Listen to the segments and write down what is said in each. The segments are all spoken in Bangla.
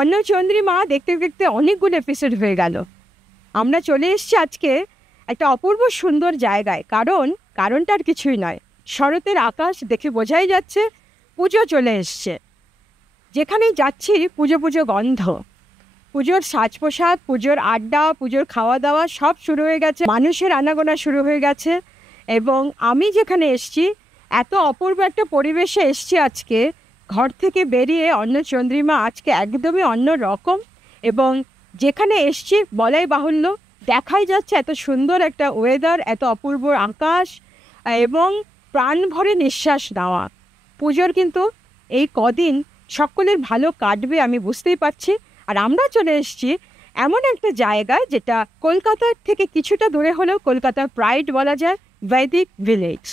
অন্নচন্দ্রিমা দেখতে দেখতে অনেকগুলো এপিসোড হয়ে গেল। আমরা চলে এসেছি আজকে একটা অপূর্ব সুন্দর জায়গায়। কারণটা আর কিছুই নয়, শরতের আকাশ দেখে বোঝাই যাচ্ছে পুজো চলে এসছে। যেখানেই যাচ্ছি পুজো পুজো গন্ধ, পুজোর সাজ পোশাক, পুজোর আড্ডা, পুজোর খাওয়া দাওয়া সব শুরু হয়ে গেছে, মানুষের আনাগোনা শুরু হয়ে গেছে। এবং আমি যেখানে এসছি এত অপূর্ব একটা পরিবেশে এসছি আজকে, ঘর থেকে বেরিয়ে অন্নচন্দ্রিমা আজকে একদমই অন্য রকম। এবং যেখানে এসছি বলাই বাহুল্য, দেখাই যাচ্ছে এত সুন্দর একটা ওয়েদার, এত অপূর্ব আকাশ এবং প্রাণ ভরে নিঃশ্বাস নেওয়া। পুজোর কিন্তু এই কদিন সকলের ভালো কাটবে আমি বুঝতেই পারছি। আর আমরা চলে এসেছি এমন একটা জায়গায় যেটা কলকাতার থেকে কিছুটা দূরে হলেও কলকাতার প্রাইড বলা যায়, বৈদিক ভিলেজ।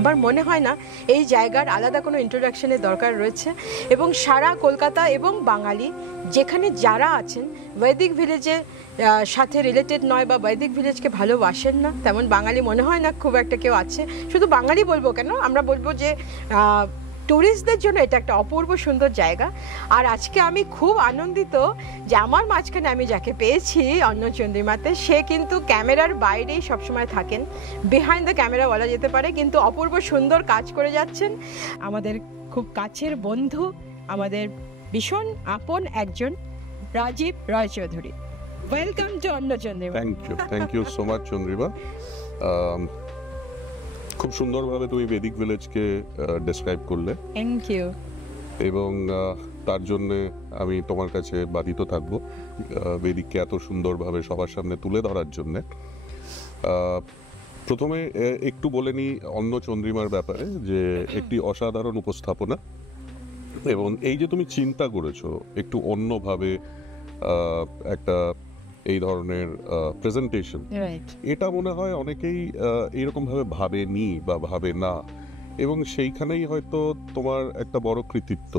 আমার মনে হয় না এই জায়গার আলাদা কোনো ইন্ট্রোডাকশনের দরকার রয়েছে। এবং সারা কলকাতা এবং বাঙালি যেখানে যারা আছেন বৈদিক ভিলেজের সাথে রিলেটেড নয় বা বৈদিক ভিলেজকে ভালোবাসেন না, তেমন বাঙালি মনে হয় না খুব একটা কেউ আছে। শুধু বাঙালি বলবো কেন, আমরা বলবো যে ট্যুরিস্টদের জন্য এটা একটা অপূর্ব সুন্দর জায়গা। আর আজকে আমি খুব আনন্দিত যে আমার মাঝখানে আমি যাকে পেয়েছি অন্নচন্দ্রিমাতে, সে কিন্তু ক্যামেরার বাইরেই সবসময় থাকেন, বিহাইন্ড দ্য ক্যামেরা বলা যেতে পারে, কিন্তু অপূর্ব সুন্দর কাজ করে যাচ্ছেন। আমাদের খুব কাছের বন্ধু, আমাদের ভীষণ আপন একজন, রাজীব রায়চৌধুরী। ওয়েলকাম টু অন্নচন্দ্রিমা। Thank you so much Chandrima. খুব সুন্দরভাবে তুমি বৈদিক ভিলেজকে ডেসক্রাইব করলে। Thank you. এবং তার জন্য আমি তোমার কাছে বাধিত থাকবো বৈদিককে এত সুন্দরভাবে সবার সামনে তুলে ধরার জন্যে। প্রথমে একটু বলে নিই অন্নচন্দ্রিমার ব্যাপারে, যে একটি অসাধারণ উপস্থাপনা। এবং এই যে তুমি চিন্তা করেছো একটু অন্যভাবে একটা এই ধরনের প্রেজেন্টেশন, এটা মনে হয় অনেকেই এইরকম ভাবে ভাবেনি বা ভাবে না। এবং সেইখানেই হয়তো তোমার একটা বড় কৃতিত্ব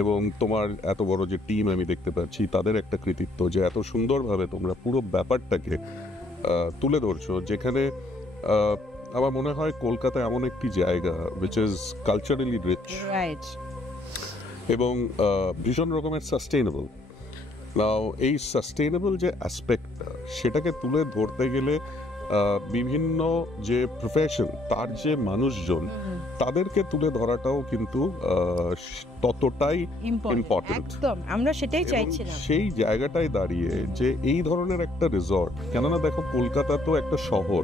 এবং তোমার এত বড় যে টিম আমি দেখতে পাচ্ছি তাদের একটা কৃতিত্ব, যে এত সুন্দরভাবে তোমরা পুরো ব্যাপারটাকে তুলে ধরছো। যেখানে আমার মনে হয় কলকাতা এমন একটি জায়গা which is culturally rich এবং ভীষণ রকমের সাস্টেইনেবল। নাও এই সাস্টেইনেবল যে অ্যাসপেক্টটা, সেটাকে তুলে ধরতে গেলে বিভিন্ন যে প্রফেশন, তার যে মানুষজন, তাদেরকে তুলে ধরাটাও কিন্তু ততটাই ইম্পর্টেন্ট। আমরা সেটাই চাইছিলাম। সেই জায়গাটায় দাঁড়িয়ে যে এই ধরনের একটা রিসর্ট, কেননা দেখো কলকাতা তো একটা শহর,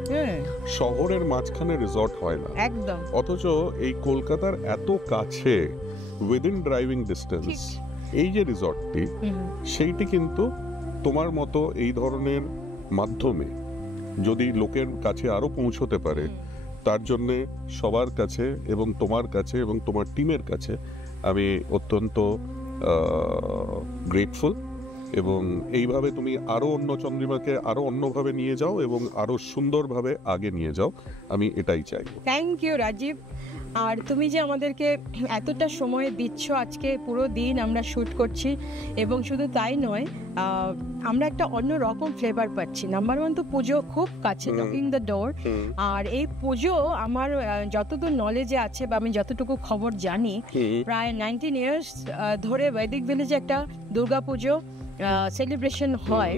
শহরের মাঝখানে রিসর্ট হয় না একদম, অথচ এই কলকাতার এত কাছে উইদিন ড্রাইভিং ডিস্টেন্স এই যে রিসর্টটি, সেইটি কিন্তু তোমার মতো এই ধরনের মাধ্যমে যদি লোকের কাছে আরো পৌঁছতে পারে, তার জন্যে সবার কাছে এবং তোমার কাছে এবং তোমার টিমের কাছে আমি অত্যন্ত গ্রেটফুল। এবং এইভাবে তুমি আরো অন্নচন্দ্রিমাকে আরো অন্যভাবে নিয়ে যাও এবং আরো সুন্দরভাবে আগে নিয়ে যাও, আমি এটাই চাই। Thank you Rajib. আর তুমি যে আমাদেরকে এতটা সময় দিচ্ছ, আজকে পুরো দিন আমরা শ্যুট করছি এবং শুধু তাই নয়, আমরা একটা অন্য রকম ফ্লেভার পাচ্ছি। নাম্বার ওয়ান তো পুজো খুব কাছে, নকিং দ্য ডোর। আর এই পুজো আমার যতদূর নলেজে আছে বা আমি যতটুকু খবর জানি, প্রায় 19 ইয়ার্স ধরে বৈদিক ভিলেজে একটা দুর্গা পুজো সেলিব্রেশন হয়।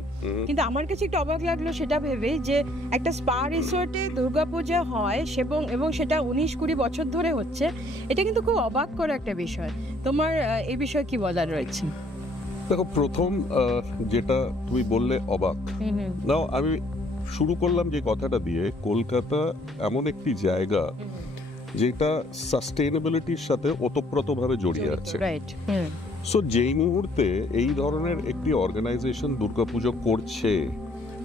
কিন্তু আমার কাছে একটু অবাক লাগলো সেটা ভেবে যে একটা স্পা রিসোর্টে দুর্গাপূজা হয় এবং সেটা 19-20 বছর ধরে হচ্ছে। এটা কিন্তু খুব অবাক করা একটা বিষয়। তোমার এই বিষয়ে কি বলার রয়েছে? দেখো, প্রথম যেটা তুমি বললে অবাক, নাও আমি শুরু করলাম যে কথাটা দিয়ে, কলকাতা এমন একটি জায়গা যেটা সাস্টেইনেবিলিটির সাথে ওতপ্রোতভাবে জড়িয়ে আছে। সো যেই মুহূর্তে এই ধরনের একটি অর্গানাইজেশন দুর্গাপুজো করছে,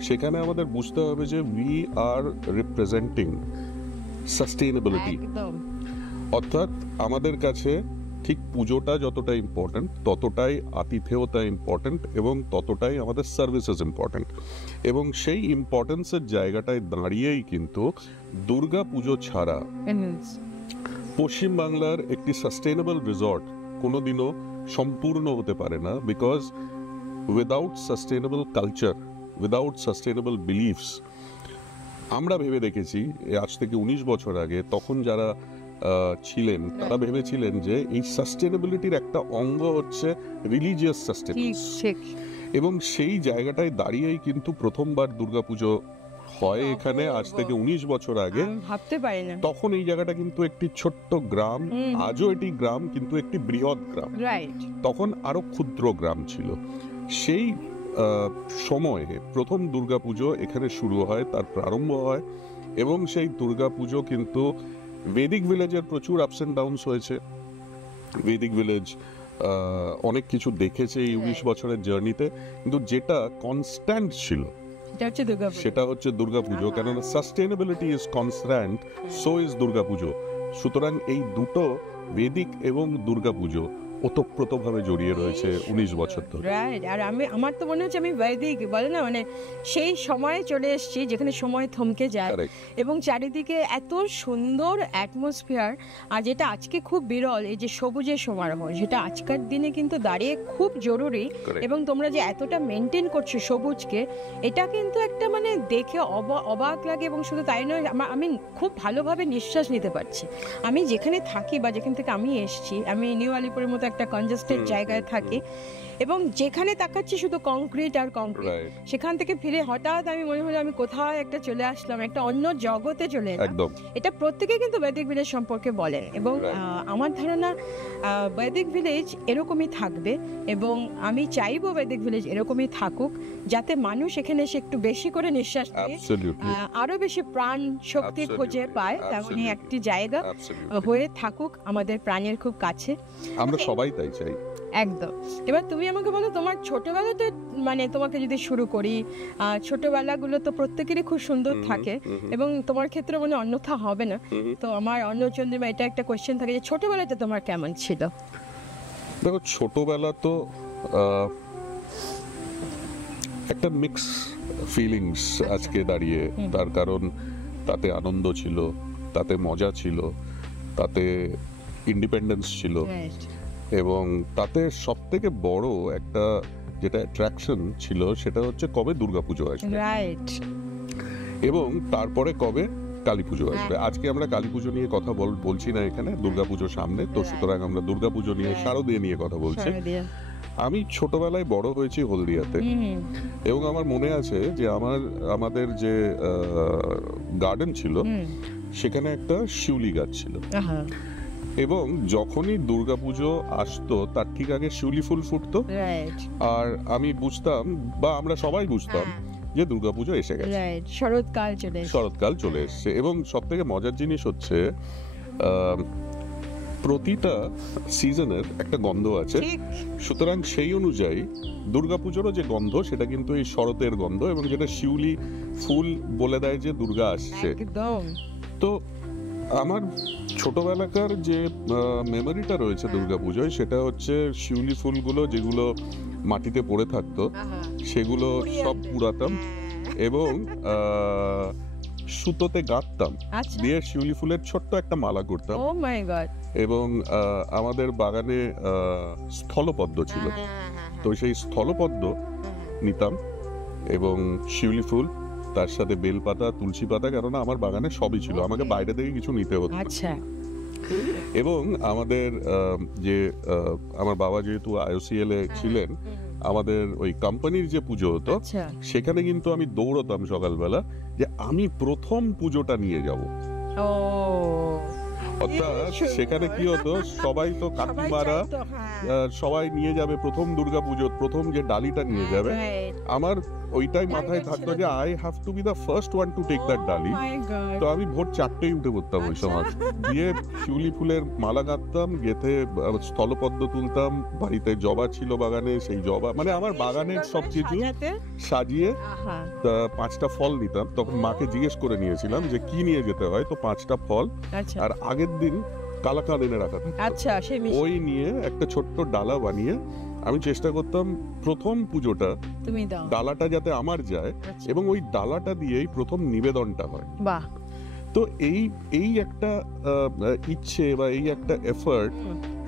সেখানে আমাদের বুঝতে হবে যে উই আর রিপ্রেজেন্টিং সাস্টেইনেবিলিটি। অর্থাৎ আমাদের কাছে ঠিক পুজোটা যতটা ইম্পর্টেন্ট, ততটাই আতিথেয়তা ইম্পর্টেন্ট এবং ততটাই আমাদের সার্ভিসেস ইম্পর্টেন্ট। এবং সেই ইম্পর্টেন্সের জায়গাটায় দাঁড়িয়েই কিন্তু দুর্গা পুজো ছাড়া পশ্চিমবাংলার একটি সাস্টেইনেবল রিসর্ট কোনোদিনও সম্পূর্ণ হতে পারে না, because without sustainable culture, without sustainable beliefs, আমরা ভেবে দেখেছি আজ থেকে 19 বছর আগে তখন যারা ছিলেন তারা ভেবেছিলেন যে এই সাস্টেনেবিলিটির একটা অঙ্গ হচ্ছে রিলিজিয়াস সাস্টেনেন্স, এবং সেই জায়গাটায় দাঁড়িয়েই কিন্তু প্রথমবার দুর্গাপুজো হয় এখানে আজ থেকে 19 বছর আগে। ভাবতে পারি না তখন এই জায়গাটা কিন্তু একটি ছোট্ট গ্রাম, আজও এটি গ্রাম কিন্তু একটি বৃহৎ গ্রাম, তখন আরো ক্ষুদ্র গ্রাম ছিল। সেই সময়ে প্রথম দুর্গাপুজো এখানে শুরু হয়, তার প্রারম্ভ হয়, এবং সেই দুর্গাপুজো কিন্তু বেদিক ভিলেজের প্রচুর আপস এন্ড ডাউনস হয়েছে। বেদিক ভিলেজ অনেক কিছু দেখেছে এই 19 বছরের জার্নিতে, কিন্তু যেটা কনস্ট্যান্ট ছিল সেটা হচ্ছে দুর্গাপুজো, কেননা sustainability is constant, so is Durga Puja. সুতরাং এই দুটো, বেদিক এবং দুর্গাপুজো, ওতপ্রোতভাবে জড়িয়ে রয়েছে 19 বছর ধরে। রাইট। আর আমার তো মনে হচ্ছে আমি বৈদিক বলে না, মানে সেই সময়ে চলে এসেছি যেখানে সময় থমকে যায় এবং চারিদিকে এত সুন্দর অ্যাটমসফিয়ার, আর যেটা আজকে খুব বিরল, এই যে সবুজের সমারোহ, যেটা আজকের দিনে কিন্তু দাঁড়িয়ে খুব জরুরি, এবং তোমরা যে এতটা মেনটেন করছো সবুজকে, এটা কিন্তু একটা মানে দেখে অবাক লাগে। এবং শুধু তাই নয়, আমি খুব ভালোভাবে নিঃশ্বাস নিতে পারছি। আমি যেখানে থাকি বা যেখান থেকে আমি এসেছি, আমি নিউ আলিপুরের মতো একটা কনজেস্টেড জায়গায় থাকি, এবং যেখানে তাকাচ্ছি শুধু কংক্রিট আর কংক্রিট, সেখান থেকে ফিরে হঠাৎ আমি মনে হলো আমি কোথাও একটা চলে আসলাম, একটা অন্য জগতে চলে এলাম। এটা প্রত্যেকে কিন্তু বৈদিক ভিলেজ সম্পর্কে বলেন, এবং আমার ধারণা বৈদিক ভিলেজ এরকমই থাকবে, এবং আমি চাইবো বৈদিক ভিলেজ এরকমই থাকুক, যাতে মানুষ এখানে এসে একটু বেশি করে নিঃশ্বাস নিয়ে আরো বেশি প্রাণ শক্তি খুঁজে পায়, তেমনি একটি জায়গা হয়ে থাকুক আমাদের প্রাণের খুব কাছে। আমরা সবাই তাই চাই। একদম। এবার তুমি আমাকে বলো, তোমার ছোটবেলাতে, মানে তোমাকে যদি শুরু করি, ছোটবেলাগুলো তো প্রত্যেকেরই খুব সুন্দর থাকে, এবং তোমার ক্ষেত্রে মনে অন্যথা হবে না। তো আমার চন্দ্রিমা এটা একটা কোয়েশ্চেন থাকে যে ছোটবেলাতে তোমার কেমন ছিল? দেখো, ছোটবেলা তো একটা মিক্স ফিলিংস আজকে দাঁড়িয়ে, তার কারণ তাতে আনন্দ ছিল, তাতে মজা ছিল, তাতে ইন্ডিপেন্ডেন্স ছিল, এবং তাতে সব থেকে বড় একটা যেটা অ্যাট্রাকশন ছিল সেটা হচ্ছে কবে দুর্গাপুজো আসবে, এবং তারপরে কবে কালী পুজো আসবে। আজকে আমরা কালী পুজো নিয়ে কথা বলছি না এখানে, দুর্গাপুজো সামনে, তো সুতরাং আমরা দুর্গাপুজো নিয়ে, শারদীয়া নিয়ে কথা বলছি। আমি ছোটবেলায় বড় হয়েছি হলদিয়াতে, এবং আমার মনে আছে যে আমাদের যে গার্ডেন ছিল সেখানে একটা শিউলি গাছ ছিল, এবং যখনই দুর্গাপুজো আসতো তার ঠিক আগে শিউলি ফুল ফুটতো, আর আমি বুঝতাম, বা আমরা সবাই বুঝতাম যে দুর্গাপুজো এসে গেছে, শরৎকাল চলে এসছে। এবং সব থেকে মজার জিনিস হচ্ছে প্রতিটা সিজনের একটা গন্ধ আছে, সুতরাং সেই অনুযায়ী দুর্গাপুজোরও যে গন্ধ সেটা কিন্তু এই শরতের গন্ধ, এবং যেটা শিউলি ফুল বলে দেয় যে দুর্গা আসছে। তো আমার ছোটবেলাকার যে মেমোরিটা রয়েছে দুর্গাপুজোয়, সেটা হচ্ছে শিউলি ফুলগুলো যেগুলো মাটিতে পড়ে থাকতো সেগুলো সব কুড়াতাম এবং সুতোতে গাঁথতাম, দিয়ে শিউলি ফুলের ছোট্ট একটা মালা করতাম। এবং আমাদের বাগানে স্থলপদ্ম ছিল, তো সেই স্থলপদ্ম নিতাম এবং শিউলি ফুল, তার সাথে বেলপাতা, তুলসী পাতা, কেননা আমার বাগানে সবই ছিল, আমাকে বাইরে থেকে কিছু নিতে হতো। এবং আমাদের যে আমার বাবা যেহেতু IOCL এ ছিলেন, আমাদের ওই কোম্পানির যে পুজো হতো সেখানে কিন্তু আমি দৌড়তাম সকালবেলা যে আমি প্রথম পুজোটা নিয়ে যাব। অর্থাৎ সেখানে কি হতো, সবাই তো কাকিমারা সবাই নিয়ে যাবে প্রথম দুর্গাপুজোর প্রথম যে ডালিটা নিয়ে যাবে, আমার ওইটাই মাথায় থাকতো যে I have to be the first one to take that ডালি। তো আমি ভোর 4টেই উঠে পড়তাম ওই সময়, দিয়ে শিউলি ফুলের মালা গাঁথতাম, গেঁথে স্থলপদ্ম তুলতাম, বাড়িতে জবা ছিল বাগানে, সেই জবা, মানে আমার বাগানের সব কিছু সাজিয়ে 5টা ফল নিতাম। তখন মাকে জিজ্ঞেস করে নিয়েছিলাম যে কি নিয়ে যেতে হয়, তো 5টা ফল, আর আগের দিন কালাকাঁদ এনে রাখা থাকতো, ওই নিয়ে একটা ছোট্ট ডালা বানিয়ে আমি চেষ্টা করতাম প্রথম পুজোটা ডালাটা যাতে আমার যায়, এবং ওই ডালাটা দিয়েই প্রথম নিবেদনটা হয়। তো এই একটা ইচ্ছে বা এই একটা এফার্ট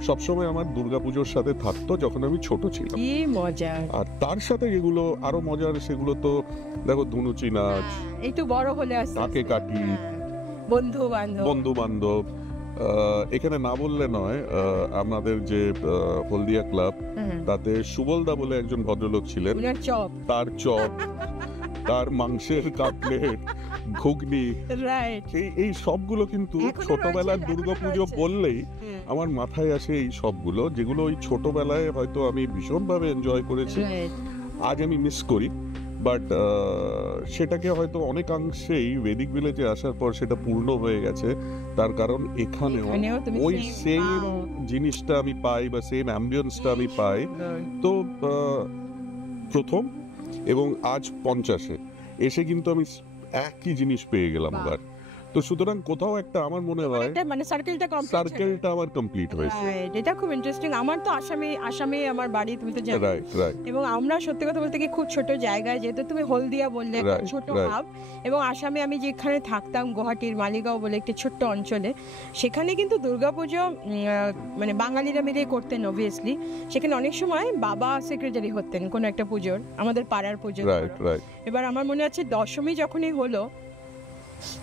সবসময় আমার দুর্গাপুজোর সাথে থাকতো যখন আমি ছোট ছিলাম। কি মজা। আর তার সাথে যেগুলো আরো মজার সেগুলো তো দেখো ধুনুচি নাচ, একটু বড় হলে আসতে কাকে কাটি, বন্ধু বান্ধব বন্ধু বান্ধব। এখানে না বললে নয়, আমাদের যে হলদিয়া ক্লাব, তাতে সুবলদা বলে একজন ভদ্রলোক ছিলেন, উনার চপ, তার চপ, তার মাংসের কাটলেট, ঘুগনি, রাইট। এই সবগুলো কিন্তু এখনো ছোটবেলার রয়েছে, দুর্গাপুজো এখনো রয়েছে। বললেই আমার মাথায় আসে এই সবগুলো, যেগুলো ওই ছোটবেলায় হয়তো আমি ভীষণভাবে এনজয় করেছি, রাইট। আজ আমি মিস করি। বাট সেটাকে হয়তো অনেকাংশেই বেদিক ভিলেজে আসার পর সেটা পূর্ণ হয়ে গেছে। তার কারণ এখানেও তুমি ওই same সেম পাও। জিনিসটা আমি পাই বা সেম অ্যাম্বিয়েন্সটা আমি পাই। তো প্রথম এবং আজ 50-এ এসে কিন্তু আমি একই জিনিস পেয়ে গেলাম বাহ। আবার। তো সুতরাং কোথাও একটা আমার মনে হয় এটা মানে সার্কেলটা কমপ্লিট, সার্কেলটা আমার কমপ্লিট হয়েছে। রাইট। এটা খুব ইন্টারেস্টিং। আমার তো আসামে আমার বাড়ি, তুমি তো জানো। রাইট রাইট এবং আমরা সত্যি কথা বলতে কি খুব ছোট জায়গায়, যেহেতু তুমি হলদিয়া বললে একটা Right, ছোট right. হাব, এবং আসামে আমি যেখানে থাকতাম গুয়াহাটির মালিগাঁও বলে একটি ছোট্ট অঞ্চলে, সেখানে কিন্তু দুর্গাপুজো মানে বাঙালিরা মিলে করতেন অবভিয়াসলি। সেখানে অনেক সময় বাবা সেক্রেটারি হতেন কোনো একটা পুজোর, আমাদের পাড়ার পুজো। রাইট রাইট এবার আমার মনে আছে দশমী যখনই হলো,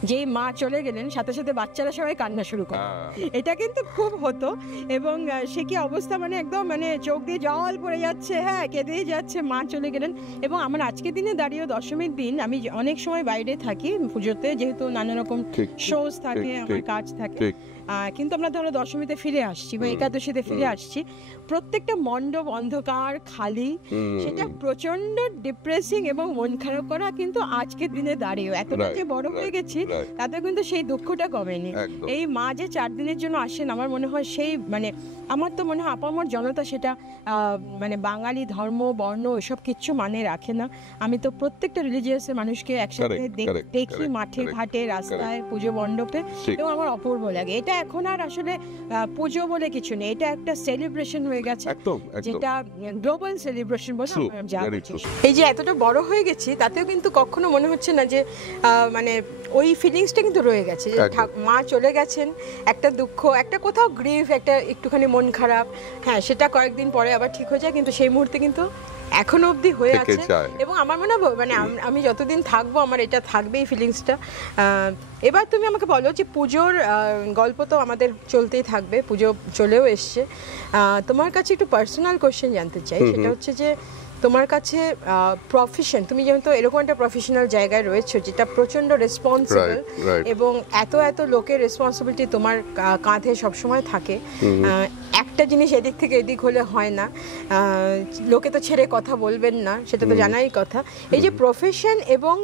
যেই মা চলে গেলেন সাথে সাথে বাচ্চারা সবাই কান্না শুরু করে। এটা কিন্তু খুব হতো। এবং সে কি অবস্থা, মানে একদম মানে চোখ দিয়ে জল পড়ে যাচ্ছে, হ্যাঁ কেঁদেই যাচ্ছে, মা চলে গেলেন। এবং আমার আজকের দিনে দাঁড়িয়েও দশমীর দিন আমি অনেক সময় বাইরে থাকি পুজোতে, যেহেতু নানা রকম ঠিক শোজ থাকে, ঠিক, আমার ঠিক, কাজ থাকে। ঠিক। কিন্তু আমরা ধরো দশমীতে ফিরে আসছি বা একাদশীতে ফিরে আসছি, প্রত্যেকটা মণ্ডপ অন্ধকার খালি, সেটা প্রচন্ড ডিপ্রেসিং এবং মন খারাপ করা। কিন্তু আজকের দিনে দাঁড়িয়েও এতটা যে বড় হয়ে গেছি, তাতে কিন্তু সেই দুঃখটা কমেনি। একদম। এই মা যে 4 দিনের জন্য আসেন, আমার মনে হয় সেই মানে আমার তো মনে হয় আপামর জনতা সেটা মানে বাঙালি ধর্ম বর্ণ এসব কিচ্ছু মানে রাখে না। আমি তো প্রত্যেকটা রিলিজিয়াসের মানুষকে একসাথে দেখি মাঠে ঘাটে রাস্তায় পুজো মণ্ডপে, এবং আমার অপূর্ব লাগে। এটা এখন আর আসলে পুজো বলে কিছু নেই, এটা একটা সেলিব্রেশন হয়ে গেছে, একদম যেটা গ্লোবাল সেলিব্রেশন বলে True, আমরা যা very বলছি। true. এই যে এতটা বড় হয়ে গেছি, তাতেও কিন্তু কখনো মনে হচ্ছে না যে মানে ওই ফিলিংসটা কিন্তু রয়ে গেছে যে একদম। মা চলে গেছেন, একটা দুঃখ, একটা কোথাও গ্রিফ, একটা একটুখানি মন খারাপ, হ্যাঁ সেটা কয়েকদিন পরে আবার ঠিক হয়ে যায়, কিন্তু সেই মুহূর্তে কিন্তু এখনো অবধি হয়ে থেকে আছে। যায়। এবং আমার মনে হয় মানে আমি যতদিন থাকবো আমার এটা থাকবে এই ফিলিংসটা। এবার তুমি আমাকে বলো যে পুজোর গল্প তো আমাদের চলতেই থাকবে, পুজো চলেও এসছে। তোমার কাছে একটু পার্সোনাল কোশ্চেন জানতে চাই, সেটা হচ্ছে যে তোমার কাছে প্রফেশন, তুমি যেহেতু এরকম একটা প্রফেশনাল জায়গায় রয়েছো যেটা প্রচন্ড রেসপন্সিবল, right. এবং এত লোকের রেসপন্সিবিলিটি তোমার কাঁধে সবসময় থাকে, একটা জিনিস এদিক থেকে এদিক হলে হয় না, লোকে তো ছেড়ে কথা বলবেন না, সেটা তো জানাই কথা। এই যে প্রফেশন এবং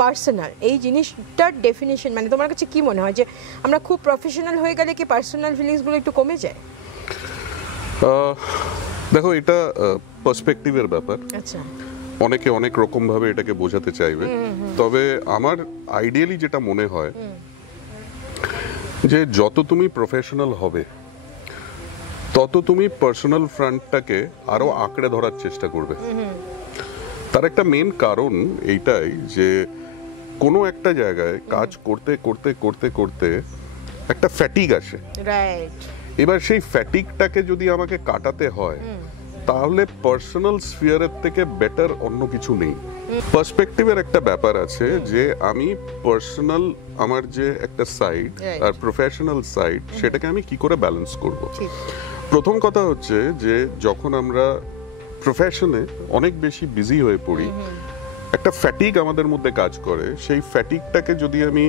পার্সোনাল, এই জিনিসটার ডেফিনিশন মানে তোমার কাছে কি মনে হয় যে আমরা খুব প্রফেশনাল হয়ে গেলে কি পার্সোনাল ফিলিংসগুলো একটু কমে যায়? দেখো, এটা পার্সপেক্টিভের ব্যাপার। আচ্ছা, অনেকে অনেক রকম ভাবে এটাকে বোঝাতে চাইবে, তবে আমার আইডিয়ালি যেটা মনে হয় যে যত তুমি প্রফেশনাল হবে তত তুমি পার্সোনাল ফ্রন্টটাকে আরো আঁকড়ে ধরার চেষ্টা করবে। তার একটা মেন কারণ এইটাই যে কোনো একটা জায়গায় কাজ করতে করতে করতে করতে একটা ফ্যাটিগ আসে। রাইট। এবার সেই ফ্যাটিগটাকে যদি আমাকে কাটাতে হয়, তাহলে পার্সোনাল স্ফিয়ারের থেকে বেটার অন্য কিছু নেই। পার্সপেক্টিভের একটা ব্যাপার আছে যে আমি পার্সোনাল আমার যে একটা সাইড আর প্রফেশনাল সাইড, সেটাকে আমি কি করে ব্যালেন্স করব। প্রথম কথা হচ্ছে যে যখন আমরা প্রফেশনে অনেক বেশি বিজি হয়ে পড়ি, একটা ফ্যাটিগ আমাদের মধ্যে কাজ করে। সেই ফ্যাটিগটাকে যদি আমি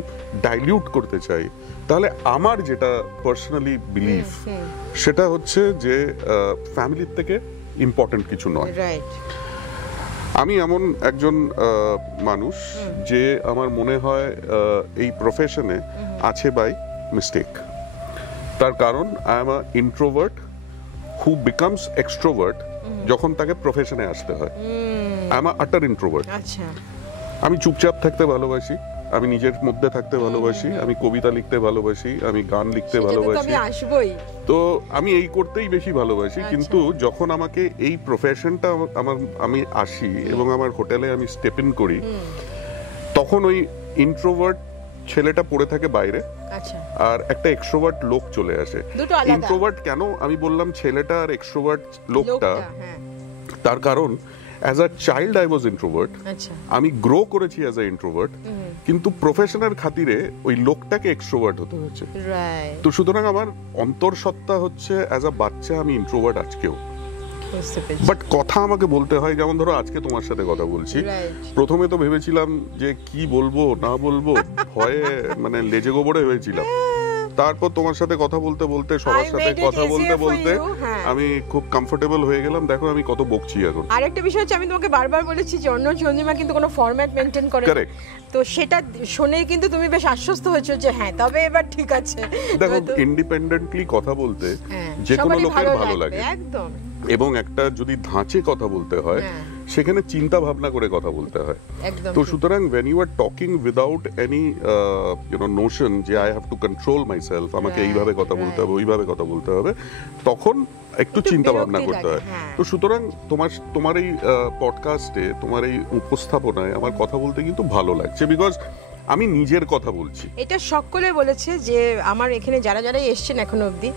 ডাইলিউট করতে চাই, তাহলে আমার যেটা পার্সোনালি বিলিভ সেটা হচ্ছে যে ফ্যামিলির থেকে ইম্পর্টেন্ট কিছু নয়। রাইট। আমি এমন একজন মানুষ যে আমার মনে হয় এই প্রফেশনে আছে বাই মিস্টেক। তার কারণ I am a introvert who becomes extrovert যখন তাকে প্রফেশনে আসতে হয়। আই এম আ আটার ইন্ট্রোভার্ট। আচ্ছা। আমি চুপচাপ থাকতে ভালোবাসি, আমি নিজের মধ্যে থাকতে ভালোবাসি, আমি কবিতা লিখতে ভালোবাসি, আমি গান লিখতে ভালোবাসি, তো আমি এই করতেই বেশি ভালোবাসি। কিন্তু যখন আমাকে এই প্রফেশনটা আমি আসি এবং আমার হোটেলে আমি স্টেপ ইন করি, তখন ওই ইন্ট্রোভার্ট ছেলেটা পড়ে থাকে বাইরে, আচ্ছা, আর একটা এক্সট্রোভার্ট লোক চলে আসে। দুটো আলাদা। ইন্ট্রোভার্ট কেন আমি বললাম ছেলেটা আর এক্সট্রোভার্ট লোকটা, হ্যাঁ, তার কারণ as a child I was introvert, আচ্ছা, আমি গ্রো করেছি অ্যাজ আ ইন্ট্রোভার্ট, কিন্তু প্রফেশনের খাতিরে ওই লোকটাকে এক্সট্রোভার্ট হতে হয়েছে। রাইট, তো সুতরাং আমার অন্তর্সত্ত্বা হচ্ছে অ্যাজ আ বাচ্চা আমি ইন্ট্রোভার্ট আজকেও, বুঝতে পেরেছি। বাট কথা আমাকে বলতে হয়। যেমন ধরো আজকে তোমার সাথে কথা বলছি, রাইট, প্রথমে তো ভেবেছিলাম যে কি বলবো না বলবো, ভয়ে মানে লেজে গোবরে হয়েছিলাম। তারপর তোমার সাথে কথা বলতে বলতে, সবার I সাথে made it কথা বলতে easier for বলতে you, হ্যাঁ। আমি খুব কমফোর্টেবল হয়ে গেলাম। দেখো আমি কত বকছি এখন। আরেকটা বিষয় হচ্ছে, আমি তোমাকে বারবার বলেছি যে অন্য চন্দ্রিমা কিন্তু কোনো ফরম্যাট মেনটেন করে না। Correct. তো সেটা শুনেই কিন্তু তুমি বেশ আশ্বস্ত হয়েছো যে হ্যাঁ, তবে এবার ঠিক আছে। দেখো তো- ইন্ডিপেন্ডেন্টলি কথা বলতে হ্যাঁ, যে কোনো সবারই লোকের ভালো লাগে, একদম। এবং একটা যদি ধাঁচে কথা বলতে হয় হ্যাঁ। সেখানে চিন্তা ভাবনা করে কথা বলতে হয়। একদম তো ঠিক। সুতরাং when you are talking without any notion যে I have to control myself, আমাকে Right, এইভাবে কথা বলতে হবে, right. ওইভাবে কথা বলতে হবে, তখন একটু চিন্তা ভাবনা বিরক্তি করতে লাগে, হয়। হ্যাঁ। তো সুতরাং তোমার এই পডকাস্টে, তোমার এই উপস্থাপনায় আমার কথা বলতে কিন্তু ভালো লাগছে, বিকজ আমি নিজের কথা বলছি। এটা সকলে বলেছে যে আমার এখানে যারা যারা এসছেন এখনো অবধি,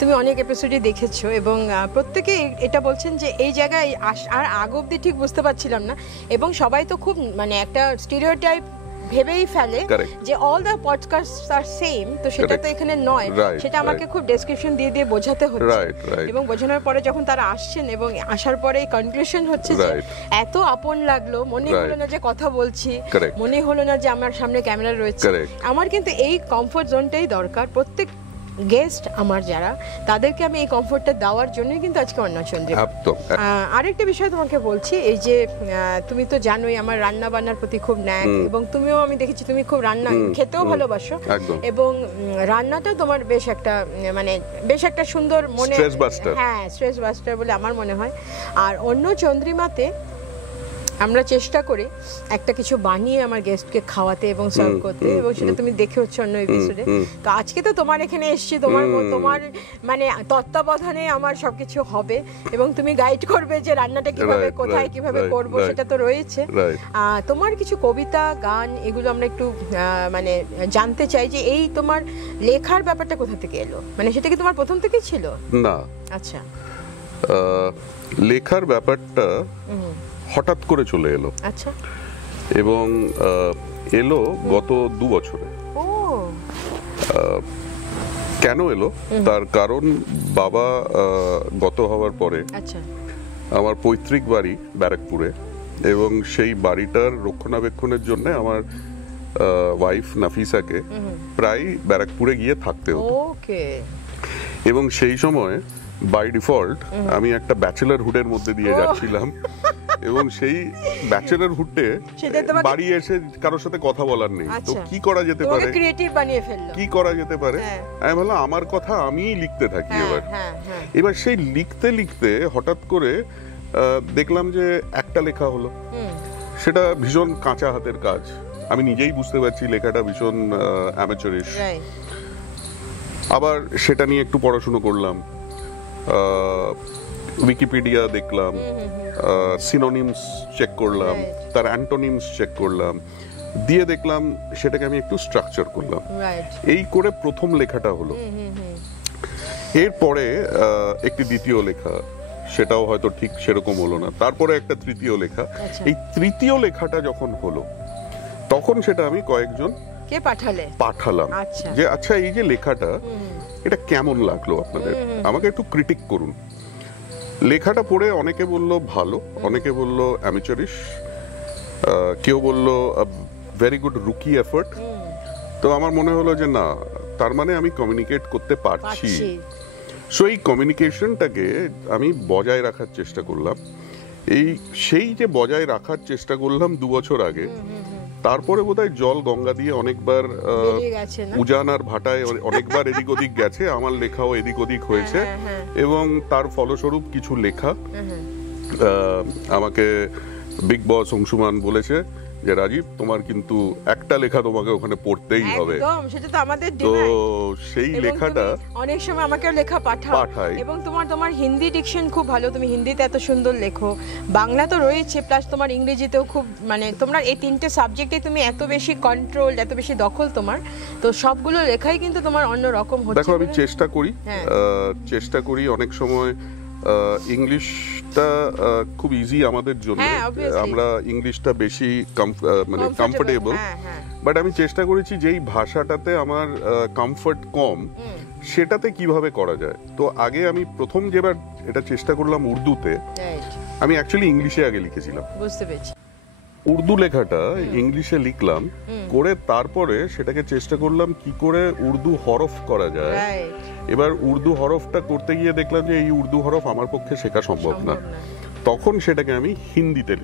তুমি অনেক এপিসোডই দেখেছো, এবং প্রত্যেকে এটা বলছেন যে এই জায়গায় আর আগ অবধি ঠিক বুঝতে পারছিলাম না, এবং সবাই তো খুব মানে একটা স্টিরিওটাইপ ভেবেই ফেলে Correct. যে all the podcast are same, তো সেটা তো Correct. এখানে নয়। Right, সেটা আমাকে right. খুব ডেসক্রিপশন দিয়ে দিয়ে বোঝাতে হচ্ছে, Right, right. এবং বোঝানোর পরে যখন তারা আসছেন এবং আসার পরে কনক্লুশন হচ্ছে যে Right. এত আপন লাগলো, মনে Right. হলো না যে কথা বলছি, Correct. মনে হলো না যে আমার সামনে ক্যামেরা রয়েছে। Correct. আমার কিন্তু এই কমফোর্ট জোনটাই দরকার। প্রত্যেক গেস্ট আমার যারা, তাদেরকে আমি এই কমফোর্টটা দেওয়ার জন্যই কিন্তু আজকে অন্য চন্দ্রিমা। একদম। আরেকটা বিষয় তোমাকে বলছি, এই যে তুমি তো জানোই আমার রান্না বান্নার প্রতি খুব ন্যাক, এবং তুমিও আমি দেখেছি তুমি খুব রান্না খেতেও ভালোবাসো, একদম। এবং রান্নাটা তোমার বেশ একটা মানে বেশ একটা সুন্দর মনে, Stress buster. হ্যাঁ স্ট্রেস বাস্টার বলে আমার মনে হয়। আর অন্য চন্দ্রিমাতে আমরা চেষ্টা করি একটা কিছু বানিয়ে আমার গেস্টকে খাওয়াতে এবং সার্ভ করতে, এবং সেটা তুমি দেখে হচ্ছে অন্য এপিসোডে। তো আজকে তো তোমার এখানে এসেছি, তোমার মানে তত্ত্বাবধানে আমার সবকিছু হবে, এবং তুমি গাইড করবে যে রান্নাটা কিভাবে, Right, কোথায় right, কিভাবে right, করব, right. সেটা তো রয়েছে। Right. তোমার কিছু কবিতা, গান, এগুলো আমরা একটু মানে জানতে চাই যে এই তোমার লেখার ব্যাপারটা কোথা থেকে এলো, মানে সেটা কি তোমার প্রথম থেকেই ছিল? না, আচ্ছা, লেখার ব্যাপারটা হঠাৎ করে চলে এলো, আচ্ছা, এবং এলো গত 2 বছরে। ও কেন এলো তার কারণ, বাবা গত হওয়ার পরে আচ্ছা, আমার পৈতৃক বাড়ি ব্যারাকপুরে, এবং সেই বাড়িটার রক্ষণাবেক্ষণের জন্য আমার ওয়াইফ নাফিসাকে প্রায় ব্যারাকপুরে গিয়ে থাকতে হতো। ওকে, এবং সেই সময় বাই ডিফল্ট আমি একটা ব্যাচেলর হুডের মধ্যে দিয়ে যাচ্ছিলাম, এবং সেই ব্যাচেলর হুডে সেটা তোমাকে- বাড়ি এসে কারোর সাথে কথা বলার নেই। তো আচ্ছা। কি করা যেতে তোমাকে পারে, ক্রিয়েটিভ বানিয়ে ফেললো। কি করা যেতে পারে, হ্যাঁ। আমি ভাবলাম আমার কথা আমিই লিখতে থাকি। হ্যাঁ, এবার হ্যাঁ, হ্যাঁ। এবার সেই লিখতে লিখতে হঠাৎ করে দেখলাম যে একটা লেখা হলো, সেটা ভীষণ কাঁচা হাতের কাজ। আমি নিজেই বুঝতে পারছি লেখাটা ভীষণ অ্যামেচারিশ। Right. আবার সেটা নিয়ে একটু পড়াশুনো করলাম, উইকিপিডিয়া দেখলাম, সিনোনিমস চেক করলাম, Right. তার অ্যান্টোনিমস চেক করলাম, দিয়ে দেখলাম সেটাকে আমি একটু স্ট্রাকচার করলাম। Right. এই করে প্রথম লেখাটা হলো। এরপরে একটি দ্বিতীয় লেখা, সেটাও হয়তো ঠিক সেরকম হলো না। তারপরে একটা তৃতীয় লেখা। আচ্ছা। এই তৃতীয় লেখাটা যখন হলো, তখন সেটা আমি কয়েকজন কে পাঠালে? পাঠালাম আচ্ছা। যে আচ্ছা এই যে লেখাটা, এটা কেমন লাগলো আপনাদের, আমাকে একটু ক্রিটিক করুন। লেখাটা পড়ে অনেকে বলল ভালো, অনেকে বলল অ্যামেচারিশ, কেউ বলল ভেরি গুড রুকি এফর্ট। তো আমার মনে হলো যে না, তার মানে আমি কমিউনিকেট করতে পারছি। সো এই কমিউনিকেশনটাকে আমি বজায় রাখার চেষ্টা করলাম। সেই যে বজায় রাখার চেষ্টা করলাম 2 বছর আগে, তারপরে বোধহয় জল গঙ্গা দিয়ে অনেকবার বেরিয়ে গেছে না? উজান আর ভাটায় অনেকবার এদিক ওদিক গেছে, আমার লেখাও এদিক ওদিক হয়েছে, হ্যাঁ। এবং তার ফলস্বরূপ কিছু লেখা আমাকে বিগ বস অংশুমান বলেছে যে রাজীব তোমার কিন্তু একটা লেখা তোমাকে ওখানে পড়তেই হবে, একদম সেটা তো আমাদের তো ডিমান্ড। সেই এবং লেখাটা তুমি অনেক সময় আমাকে লেখা পাঠাই। এবং তোমার হিন্দি ডিকশন খুব ভালো, তুমি হিন্দিতে এত সুন্দর লেখো, বাংলা তো রয়েছে, প্লাস তোমার ইংরেজিতেও খুব, মানে তোমরা এই তিনটে সাবজেক্টে তুমি এত বেশি কন্ট্রোল, এত বেশি দখল তোমার, তো সবগুলো লেখাই কিন্তু তোমার অন্য রকম হচ্ছে। দেখো আমি হ্যাঁ। চেষ্টা করি অনেক সময় ইংলিশটা খুব ইজি আমাদের জন্য, হ্যাঁ, obviously। আমরা ইংলিশটা বেশি মানে কমফোর্টেবল, হ্যাঁ। বাট আমি চেষ্টা করেছি যেই ভাষাটাতে আমার কমফর্ট কম সেটাতে কিভাবে করা যায়। তো আগে আমি প্রথম যেবার এটা চেষ্টা করলাম উর্দুতে, রাইট, আমি অ্যাকচুয়ালি ইংলিশে আগে লিখেছিলাম, বুঝতে পেরেছি। উর্দু লেখাটা ইংলিশে লিখলাম, করে তারপরে সেটাকে চেষ্টা করলাম কি করে উর্দু হরফ করা যায়। রাইট, এবার উর্দু হরফটা করতে গিয়ে দেখলাম যে এই উর্দু হরফ আমার পক্ষে শেখা সম্ভব না, তখন সেটাকে আমি হিন্দিতে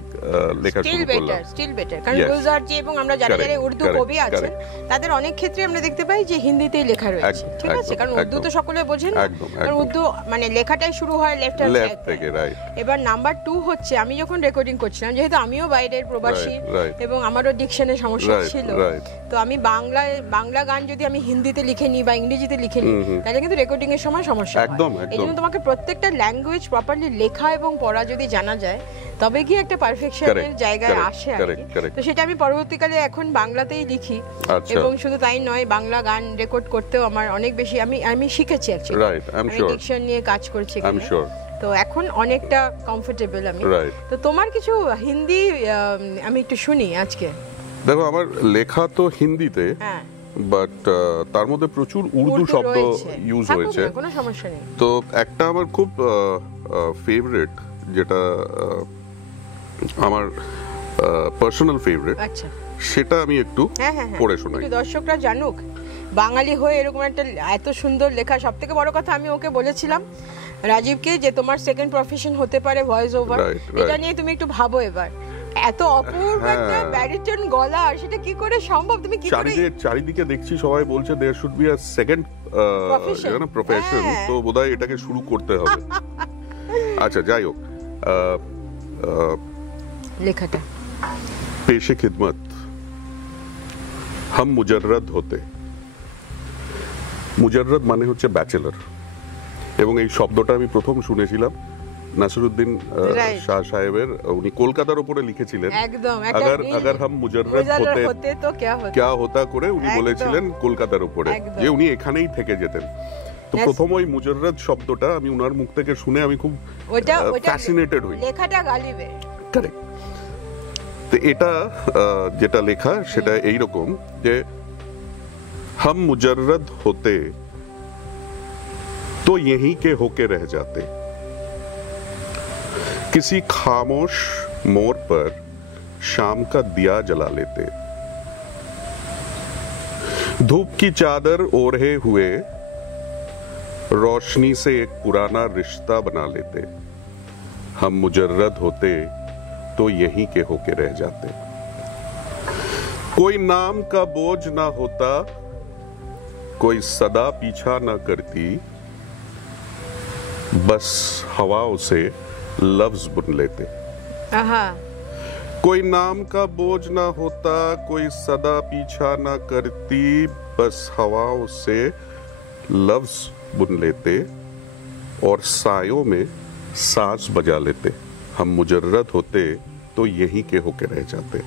লেখা শুরু করলাম। স্টিল বেটার, কারণ Yes. গুলজারজি এবং আমরা যারা Correct, যারা উর্দু correct, কবি আছেন তাদের অনেক ক্ষেত্রে আমরা দেখতে পাই যে হিন্দিতেই লেখা রয়েছে, ঠিক আছে, একদম, কারণ উর্দু তো একদম। সকলে বোঝেন না, একদম, কারণ একদম। উর্দু মানে লেখাটাই শুরু হয় লেফট লেফট থেকে, রাইট। এবার নাম্বার 2 হচ্ছে, আমি যখন রেকর্ডিং করছিলাম, যেহেতু আমিও বাইরের প্রবাসী Right, right. এবং আমারও ডিকশনের সমস্যা Right, ছিল, right. তো আমি বাংলা গান যদি আমি হিন্দিতে লিখে নিই বা ইংরেজিতে লিখে নিই, তাহলে কিন্তু রেকর্ডিং এর সময় সমস্যা হয়। একদম, একদম। এই জন্য তোমাকে প্রত্যেকটা ল্যাঙ্গুয়েজ প্রপারলি লেখা এবং পড়া যদি জানা যায়, তবে গিয়ে একটা পারফেকশনের Correct, জায়গায় correct, আসে আর correct, কি। correct. তো সেটা আমি পরবর্তীকালে এখন বাংলাতেই লিখি, আচ্ছা। এবং শুধু তাই নয়, বাংলা গান রেকর্ড করতেও আমার অনেক বেশি, আমি শিখেছি অ্যাকচুয়ালি, Right, I'm আমি sure. ডিকশন নিয়ে কাজ করছি I'm এখানে। sure. তো এখন অনেকটা কমফোর্টেবল আমি। Right. তো তোমার কিছু হিন্দি আমি একটু শুনি আজকে। দেখো আমার লেখা তো হিন্দিতে, হ্যাঁ, বাট তার মধ্যে প্রচুর উর্দু শব্দ রয়েছে। ইউজ থাকুক হয়েছে। না, কোনো সমস্যা নেই। তো একটা আমার খুব ফেভারিট, যেটা আমার পার্সোনাল ফেভারিট, আচ্ছা, সেটা আমি একটু হ্যাঁ, পড়ে শোনাই। একটু দর্শকরা জানুক বাঙালি হয়ে এরকম একটা এত সুন্দর লেখা। সব থেকে বড় কথা, আমি ওকে বলেছিলাম রাজীবকে যে তোমার সেকেন্ড প্রফেশন হতে পারে ভয়েস ওভার, Right, এটা right. নিয়ে তুমি একটু ভাবো এবার। এত অপূর্ব একটা হ্যাঁ। ব্যারিটন গলা, আর সেটা কি করে সম্ভব, তুমি কি করে? চারিদিকে দেখছি সবাই বলছে there should be a second profession, হ্যাঁ। তো বোধহয় এটাকে শুরু করতে হবে। আচ্ছা, যাই হোক, লেখাটা पेशे खिदमत हम मुजर्रद होते, মুজাররদ মানে হচ্ছে ব্যাচেলর, এবং এই শব্দটা আমি প্রথম শুনেছিলাম নাসিরুদ্দিন Right. শাহ সাহেবের, উনি কলকাতার উপরে লিখেছিলেন, একদম अगर हम मुजर्रद होते তো क्या होता করে উনি একদম। বলেছিলেন কলকাতার উপরে, একদম। যে উনি এখানেই থেকে যেতেন। তো Yes. প্রথম ওই মুজাররদ শব্দটা আমি উনার মুখ থেকে শুনে আমি খুব ওটা ফ্যাসিনেটেড হই। লেখাটা গালিবে। কারেক্ট। তো এটা যেটা লেখা সেটা এইরকম যে हम मुजर्रद होते तो यहीं के होके रह जाते, किसी खामोश मोड़ पर शाम का दिया जला लेते, धूप की चादर ओढ़े हुए रोशनी से एक पुराना रिश्ता बना लेते, हम मुजर्रद होते तो यहीं के होके रह जाते, कोई नाम का बोझ ना होता, कोई सदा पीछा ना करती, बस हवाओं से लफ्ज बुन लेते, আহা, कोई नाम का बोझ ना होता, कोई सदा पीछा ना करती, बस हवाओं से लफ्ज बुन लेते और सायों में सांस बजा लेते, हम मुजर्रद होते तो यहीं के होके रह जाते,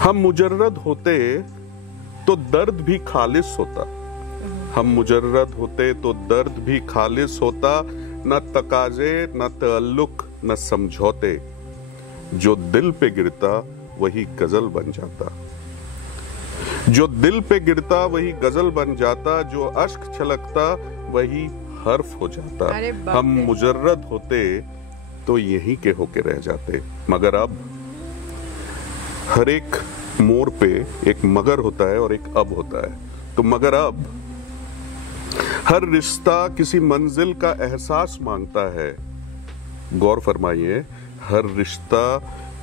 हम मुजर्रद होते तो दर्द भी खालिस होता, हम मुजर्रद होते तो दर्द भी खालिस होता, न तकाजे न तअल्लुक न समझौते, जो दिल पे गिरता वही गजल बन जाता, जो दिल पे गिरता वही गजल बन जाता, जो अश्क छलकता वही हर्फ हो जाता, अरे बाप हम रे। मुजर्रद होते तो यहीं के होके रह जाते, मगर अब हर एक मोड़ पे एक मगर होता है और एक अब होता है, तो मगर अब हर रिश्ता किसी मंजिल का एहसास मांगता है, गौर फरमाइए, हर रिश्ता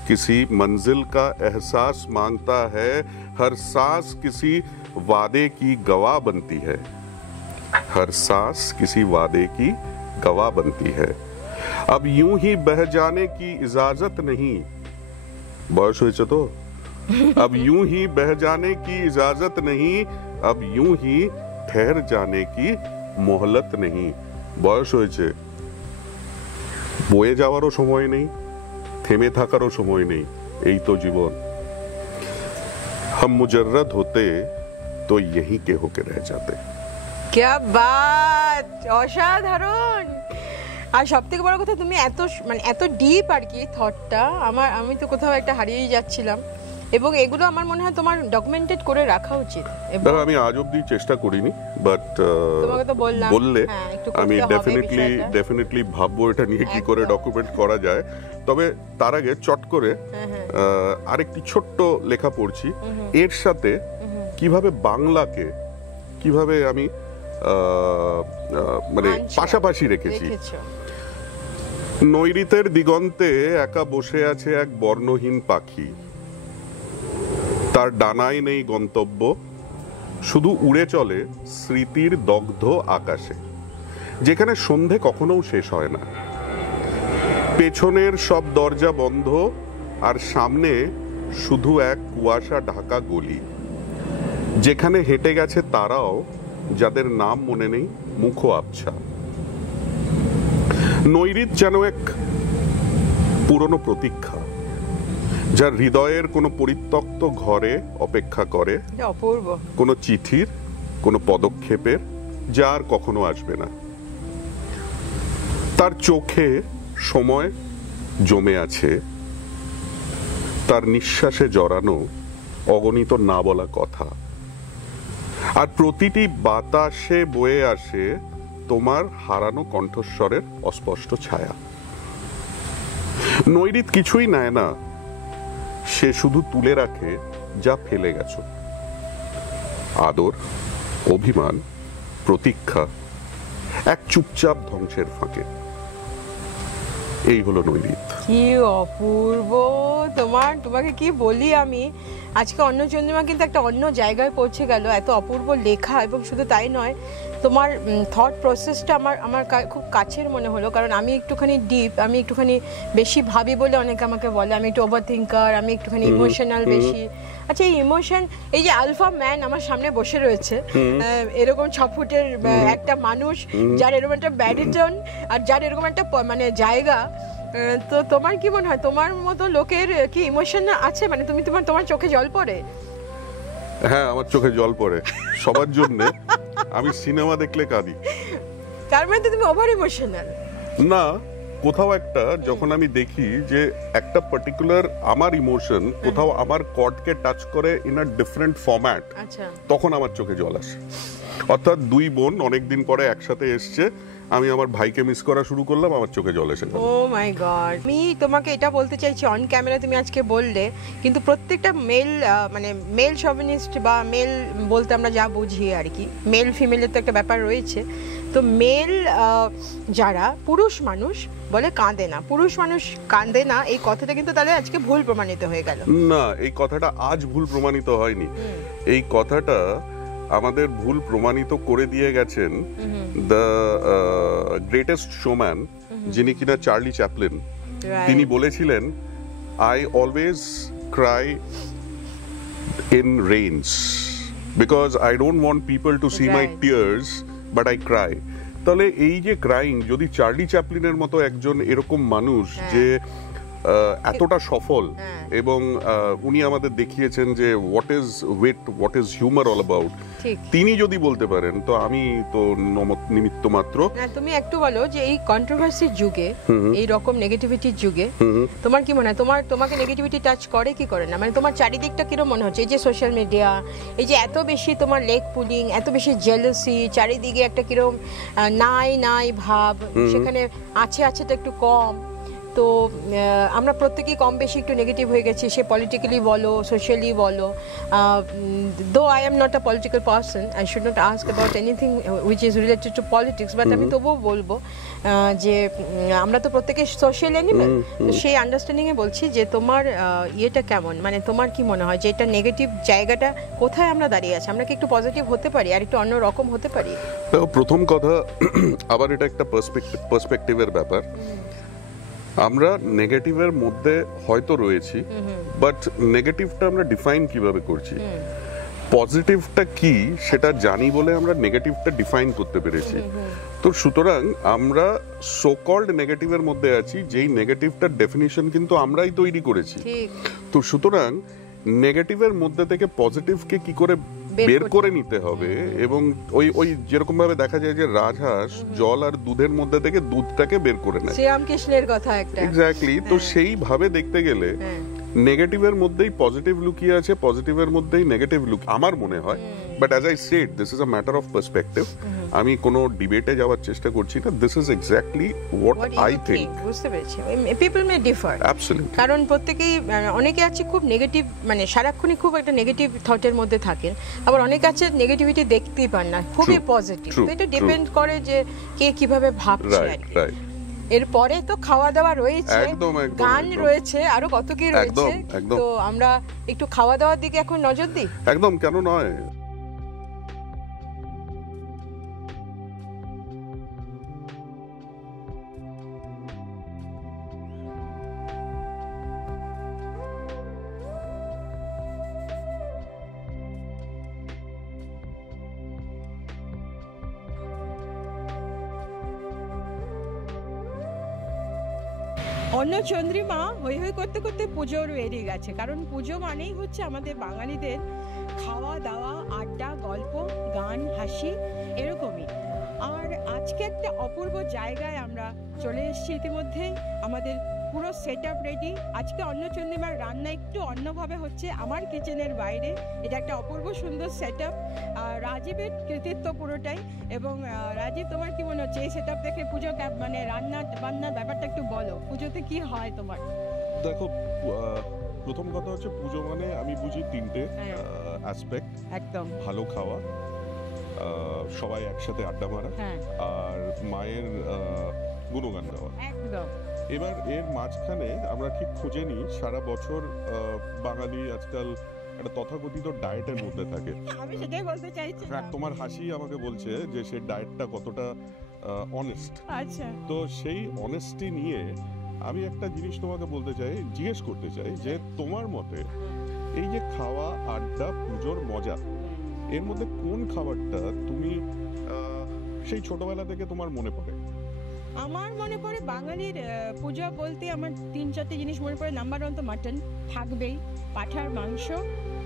किसी मंजिल का एहसास मांगता है, हर सांस किसी वादे की गवाह बनती है, हर सांस किसी वादे की गवाह बनती है, अब यूं ही बह जाने की इजाजत नहीं, বয়স হয়েছে তো, अब यूं ही बह जाने की इजाजत नहीं, अब यूं ही ठहर जाने की मोहलत नहीं। বয়স হয়েছে, বয়ে যাওয়ারও সময় নেই, থেমে থাকারও সময় নেই, এই তো জীবন। हम मुजर्रद होते तो यही के होके रह जाते। क्या बात, অসাধারণ। আর সব থেকে বড় কথা, তুমি এত মানে এত ডিপ আর কি থটটা, আমি তো কোথাও একটা হারিয়েই যাচ্ছিলাম। এবং এগুলো আমার মনে হয় তোমার ডকুমেন্টেড করে রাখা উচিত। দেখো, আমি আজ অব্দি চেষ্টা করিনি, বাট তোমাকে তো বললাম, বললে হ্যাঁ, একটু আমি করতে হবে ডেফিনেটলি ভাববো এটা নিয়ে কি করে একদম। ডকুমেন্ট করা যায়। তবে তার আগে চট করে আরেকটি ছোট্ট লেখা পড়ছি, এর সাথে কিভাবে বাংলাকে কিভাবে আমি মানে আচ্ছা, পাশাপাশি রেখেছি। রেখেছো। নৈঋতের দিগন্তে একা বসে আছে এক বর্ণহীন পাখি, তার ডানায় নেই গন্তব্য, শুধু উড়ে চলে স্মৃতির দগ্ধ আকাশে, যেখানে সন্ধে কখনো শেষ হয় না। পেছনের সব দরজা বন্ধ, আর সামনে শুধু এক কুয়াশা ঢাকা গলি, যেখানে হেঁটে গেছে তারাও, যাদের নাম মনে নেই, মুখও আবছা। নৈঋত যেন এক পুরনো প্রতীক্ষা, যার হৃদয়ের কোনো পরিত্যক্ত ঘরে অপেক্ষা করে এটা অপূর্ব। কোনো চিঠির, কোনো পদক্ষেপের, যা আর কখনো আসবে না। তার চোখে সময় জমে আছে, তার নিঃশ্বাসে জড়ানো অগণিত না বলা কথা, আর প্রতিটি বাতাসে বয়ে আসে তোমার হারানো কণ্ঠস্বরের অস্পষ্ট ছায়া। নৈঋত কিছুই নেয় না, সে শুধু তুলে রাখে যা ফেলে গেছো। আদর, অভিমান, প্রতীক্ষা, এক চুপচাপ ধ্বংসের ফাঁকে। এই হলো নৈঋত। কি অপূর্ব। তোমাকে কি বলি আমি, আজকে অন্য চন্দ্রিমা কিন্তু একটা অন্য জায়গায় পৌঁছে গেল, এত অপূর্ব লেখা। এবং শুধু তাই নয়, তোমার থট প্রসেসটা আমার খুব কাছের মনে হলো, কারণ আমি একটুখানি ডিপ, আমি একটুখানি বেশি ভাবি বলে অনেকে আমাকে বলে আমি একটু ওভার থিঙ্কার, আমি একটুখানি ইমোশনাল বেশি। আচ্ছা, এই ইমোশন, এই যে আলফা ম্যান আমার সামনে বসে রয়েছে, এরকম 6 ফুটের একটা মানুষ, যার এরকম একটা ব্যারিটন আর যার এরকম একটা মানে জায়গা, তো তোমার কি মনে হয় তোমার মতো লোকের কি ইমোশন আছে? মানে তোমার চোখে জল পড়ে? হ্যাঁ, আমার চোখে জল পড়ে সবার জন্য। আমি সিনেমা দেখলে কাঁদি। তার মানে তো তুমি ওভার ইমোশনাল না, কোথাও একটা যখন আমি দেখি যে একটা পার্টিকুলার আমার ইমোশন কোথাও আমার কর্ডকে টাচ করে ইন আ ডিফারেন্ট ফরম্যাট, আচ্ছা, তখন আমার চোখে জল আসে। অর্থাৎ দুই বোন অনেকদিন পরে একসাথে এসছে, আমি আমার ভাইকে মিস করা শুরু করলাম, আমার চোখে জল এসে গেল। ও মাই গড। আমি তোমাকে এটা বলতে চাইছি, অন ক্যামেরা তুমি আজকে বললে, কিন্তু প্রত্যেকটা মেল শভিনিস্ট বা মেল বলতে আমরা যা বুঝি আর কি, মেল ফিমেলের তো একটা ব্যাপার রয়েছে। তো মেল যারা পুরুষ মানুষ বলে কাঁদে না, পুরুষ মানুষ কাঁদে না, এই কথাটা কিন্তু তাহলে আজকে ভুল প্রমাণিত হয়ে গেল। না, এই কথাটা আজ ভুল প্রমাণিত হয়নি। এই কথাটা আমাদের ভুল প্রমাণিত করে দিয়ে গেছেন দ্য গ্রেটেস্ট শোম্যান, যিনি কিনা চার্লি চ্যাপলিন। তিনি বলেছিলেন, I always cry in rains because I don't want people to see my tears, but I cry. তাহলে এই যে ক্রাইং, যদি চার্লি চ্যাপলিনের মতো একজন এরকম মানুষ যে এতটা সফল, এবং উনি আমাদের দেখিয়েছেন যে what is wait, what is humour all about, তিনি যদি বলতে পারেন, তো আমি তো নিমিত্ত মাত্র। তুমি একটু বলো যে এই কন্ট্রোভার্সির যুগে, এই রকম নেগেটিভিটির যুগে তোমার কি মনে হয়, তোমাকে নেগেটিভিটি টাচ করে কি করে না? মানে তোমার চারিদিকটা কিরকম মনে হচ্ছে? এই যে সোশ্যাল মিডিয়া, এই যে এত বেশি তোমার লেগ পুলিং, এত বেশি জেলাসি, চারিদিকে একটা কিরকম নাই ভাব, সেখানে আছে তো একটু কম। তো আমরা প্রত্যেকেই কম বেশি একটু নেগেটিভ হয়ে গেছি, সে পলিটিক্যালি বলো, সোশ্যালি বলো। Though I am not a political person, I should not ask about anything which is related to politics, but আমি তবুও বলবো যে আমরা তো প্রত্যেকে সোশ্যাল অ্যানিমেল। তো সেই আন্ডারস্ট্যান্ডিংয়ে বলছি যে তোমার ইয়েটা কেমন, মানে তোমার কি মনে হয় যে এটা নেগেটিভ জায়গাটা কোথায় আমরা দাঁড়িয়ে আছি? আমরা কি একটু পজিটিভ হতে পারি, আর একটু অন্য রকম হতে পারি? প্রথম কথা, আবার এটা একটা পার্সপেক্টিভের ব্যাপার। আমরা নেগেটিভের মধ্যে হয়তো রয়েছি, বাট নেগেটিভটা আমরা ডিফাইন কিভাবে করছি, পজিটিভটা কি সেটা জানি বলে আমরা নেগেটিভটা ডিফাইন করতে পেরেছি। তো সুতরাং আমরা সো কল্ড নেগেটিভের মধ্যে আছি, যেই নেগেটিভটার ডেফিনিশন কিন্তু আমরাই তৈরি করেছি। ঠিক। তো সুতরাং নেগেটিভের মধ্যে থেকে পজিটিভকে কি করে বের করে নিতে হবে, এবং ওই ওই যেরকম ভাবে দেখা যায় যে রাজহাঁস জল আর দুধের মধ্যে থেকে দুধটাকে বের করে নেয়, শ্রীরামকৃষ্ণের কথা একটা। এক্স্যাক্টলি। তো সেইভাবে দেখতে গেলে নেগেটিভের মধ্যেই পজিটিভ লুকিয়ে আছে, পজিটিভের মধ্যেই নেগেটিভ লুক আমার মনে হয়। But as I said, this is a matter of perspective. আমি কোনো ডিবেটে যাওয়ার চেষ্টা করছি না, this is exactly what I think. বুঝতে পেরেছি, পিপল মে ডিফার। অ্যাবসলিউটলি। কারণ প্রত্যেকেই, অনেকে আছে খুব নেগেটিভ, মানে সারাক্ষণই খুব একটা নেগেটিভ থটের মধ্যে থাকেন, আবার অনেকে আছে নেগেটিভিটি দেখতেই পান না, খুবই পজিটিভ। তো এটা ডিপেন্ড করে যে কে কিভাবে ভাবছে আর কি। রাইট। এরপরে তো খাওয়া দাওয়া রয়েছে, একদম, একদম, গান একদম। রয়েছে, আরো কত কি রয়েছে। একদম, একদম। তো আমরা একটু খাওয়া দাওয়ার দিকে এখন নজর দিই। একদম, কেন নয়। অন্য চন্দ্রিমা হই হই করতে করতে পুজোর এড়িয়ে গেছে, কারণ পুজো মানেই হচ্ছে আমাদের বাঙালিদের খাওয়া দাওয়া, আড্ডা, গল্প, গান, হাসি, এরকমই। আর আজকে একটা অপূর্ব জায়গায় আমরা চলে এসেছি ইতিমধ্যেই, আমাদের পুরো সেট আপ রেডি। আজকে অন্য চন্দ্রিমার রান্না একটু অন্যভাবে হচ্ছে, আমার কিচেনের বাইরে। এটা একটা অপূর্ব সুন্দর সেট আপ, রাজীবের কৃতিত্ব পুরোটাই। এবং রাজীব, তোমার কি মনে হচ্ছে এই সেট আপ দেখে? পুজো মানে রান্না বান্নার ব্যাপারটা একটু বলো, পুজোতে কি হয় তোমার? দেখো, প্রথম কথা হচ্ছে পুজো মানে আমি বুঝি তিনটে অ্যাসপেক্ট। একদম। ভালো খাওয়া, সবাই একসাথে আড্ডা মারা, আর মায়ের গুণগান গাওয়া। একদম। এবার এর মাঝখানে আমরা ঠিক খুঁজে নিই, সারা বছর বাঙালি আজকাল একটা তথাকথিত ডায়েটের মধ্যে থাকে। আমি সেটাই বলতে চাইছি। তোমার হাসি আমাকে বলছে যে সেই ডায়েটটা কতটা অনেস্ট। আচ্ছা। তো সেই অনেস্টি নিয়ে আমি একটা জিনিস তোমাকে বলতে চাই, জিজ্ঞেস করতে চাই যে তোমার মতে এই যে খাওয়া, আড্ডা, পুজোর মজা, এর মধ্যে কোন খাবারটা তুমি সেই ছোটবেলা থেকে তোমার মনে পড়ে? আমার মনে পড়ে বাঙালির পূজা বলতে আমার 3-4টে জিনিস মনে পড়ে। নাম্বার 1 তো মাটন থাকবেই, পাঁঠার মাংস,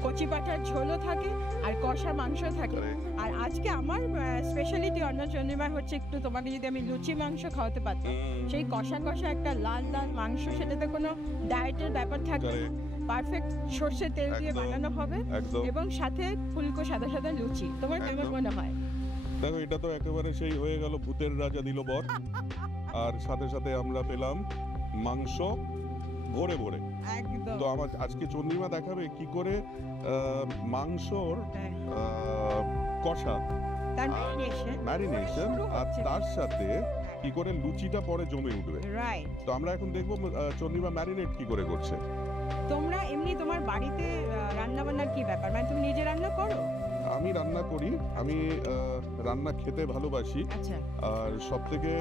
কচি পাঁঠার ঝোলও থাকে, আর কষা মাংস থাকে। আর আজকে আমার স্পেশালিটি অন্য চন্দ্রিমার হচ্ছে, একটু তোমাকে যদি আমি লুচি মাংস খাওয়াতে পারতাম, সেই কষা কষা একটা লাল লাল মাংস, সেটাতে কোনো ডায়েটের ব্যাপার থাকবে না, পারফেক্ট সর্ষের তেল দিয়ে বানানো হবে, এবং সাথে ফুলকো সাদা সাদা লুচি। তোমার কেমন মনে হয়? দেখো, এটা তো একেবারে সেই হয়ে গেল ভূতের রাজা দিল বর, আর সাথে সাথে আমরা পেলাম মাংস ভরে ভরে। একদম। তো আমার আজকে চন্দ্রিমা দেখাবে কি করে মাংসর কষা, তার ম্যারিনেশন, আর তার সাথে কি করে লুচিটা পরে জমে উঠবে। রাইট। তো আমরা এখন দেখবো চন্দ্রিমা ম্যারিনেট কি করে করছে। তোমরা এমনি তোমার বাড়িতে রান্না বান্নার কি ব্যাপার, মানে তুমি নিজে রান্না করো? আমি রান্না করি, আমি রান্না খেতে ভালোবাসি। আচ্ছা। আর সব থেকে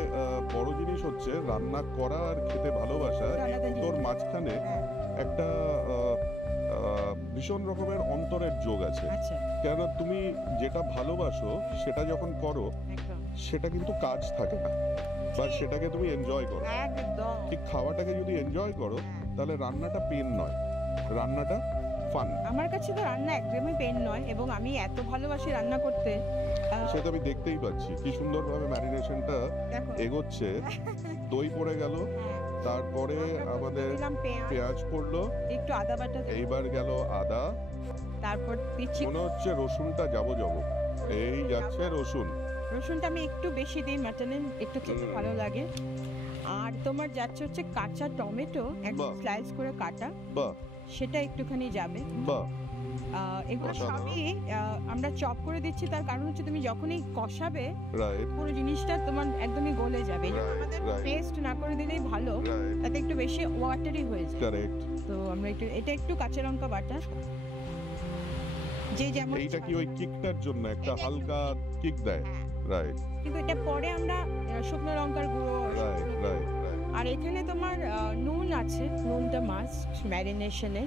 বড় জিনিস হচ্ছে রান্না করা আর খেতে ভালোবাসা, তোর মাঝখানে একটা ভীষণ রকমের অন্তরের যোগ আছে। কেন, তুমি যেটা ভালোবাসো সেটা যখন করো, সেটা কিন্তু কাজ থাকে না, বা সেটাকে তুমি এনজয় করো। ঠিক খাওয়াটাকে যদি এনজয় করো, তাহলে রান্নাটা পেন নয়, রান্নাটা ফান। আমার কাছে তো রান্না একদমই পেন নয়, এবং আমি এত ভালোবাসি রান্না করতে। সেটা আমি দেখতেই পাচ্ছি কি সুন্দরভাবে ম্যারিনেশনটা এগোচ্ছে। দই পড়ে গেল, তারপরে আমাদের পেঁয়াজ পড়লো, একটু আদা বাটা, এইবার গেল আদা, তারপর মনে হচ্ছে রসুনটা যাবো এই যাচ্ছে রসুন। রসুনটা আমি একটু বেশি দিই, মাটনে একটু খেতে ভালো লাগে। আর তোমার যাচ্ছে হচ্ছে কাঁচা টমেটো একদম স্লাইস করে কাটা, সেটা একটুখানি যাবে। এগুলো সবই আমরা চপ করে দিচ্ছি, তার কারণ হচ্ছে তুমি যখনই কষাবে পুরো জিনিসটা তোমার একদমই গলে যাবে। আমাদের পেস্ট না করে দিলেই ভালো, তাতে একটু বেশি ওয়াটারি হয়ে যায়। তো আমরা এটা একটু কাঁচা লঙ্কা বাটা, যে যেমন এইটা কি ওই কিকটার জন্য একটা হালকা কিক দেয়, রাইট? কিন্তু এটা পরে আমরা শুকনো লঙ্কার গুঁড়ো, আর এখানে তোমার নুন আছে, নুনটা মাস্ট ম্যারিনেশনে,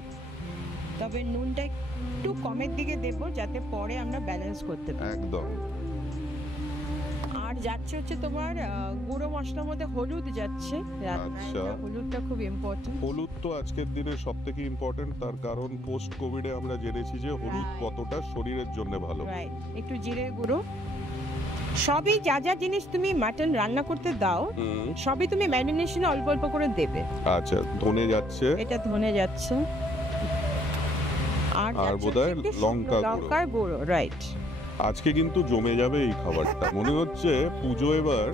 তবে নুনটা একটু কমের দিকে দেবো যাতে পরে আমরা ব্যালেন্স করতে পারি। একদম। আর যাচ্ছে হচ্ছে তোমার গুঁড়ো মশলার মধ্যে হলুদ যাচ্ছে, আচ্ছা। হলুদটা খুব ইম্পর্টেন্ট। হলুদ তো আজকের দিনে সব থেকে ইম্পর্টেন্ট, তার কারণ পোস্ট কোভিডে আমরা জেনেছি যে হলুদ হ্যাঁ। কতটা শরীরের জন্য ভালো। রাইট, একটু জিরে গুঁড়ো, সবই যা যা জিনিস তুমি মাটন রান্না করতে দাও হুম, সবই তুমি ম্যারিনেশনে অল্প অল্প করে দেবে। আচ্ছা, ধনে যাচ্ছে, এটা ধনে যাচ্ছে, আর আর যাচ্ছে বোধহয় একটু লঙ্কা গুঁড়ো। লঙ্কার গুঁড়ো, রাইট। আজকে কিন্তু জমে যাবে এই খাবারটা, মনে হচ্ছে পুজো এবার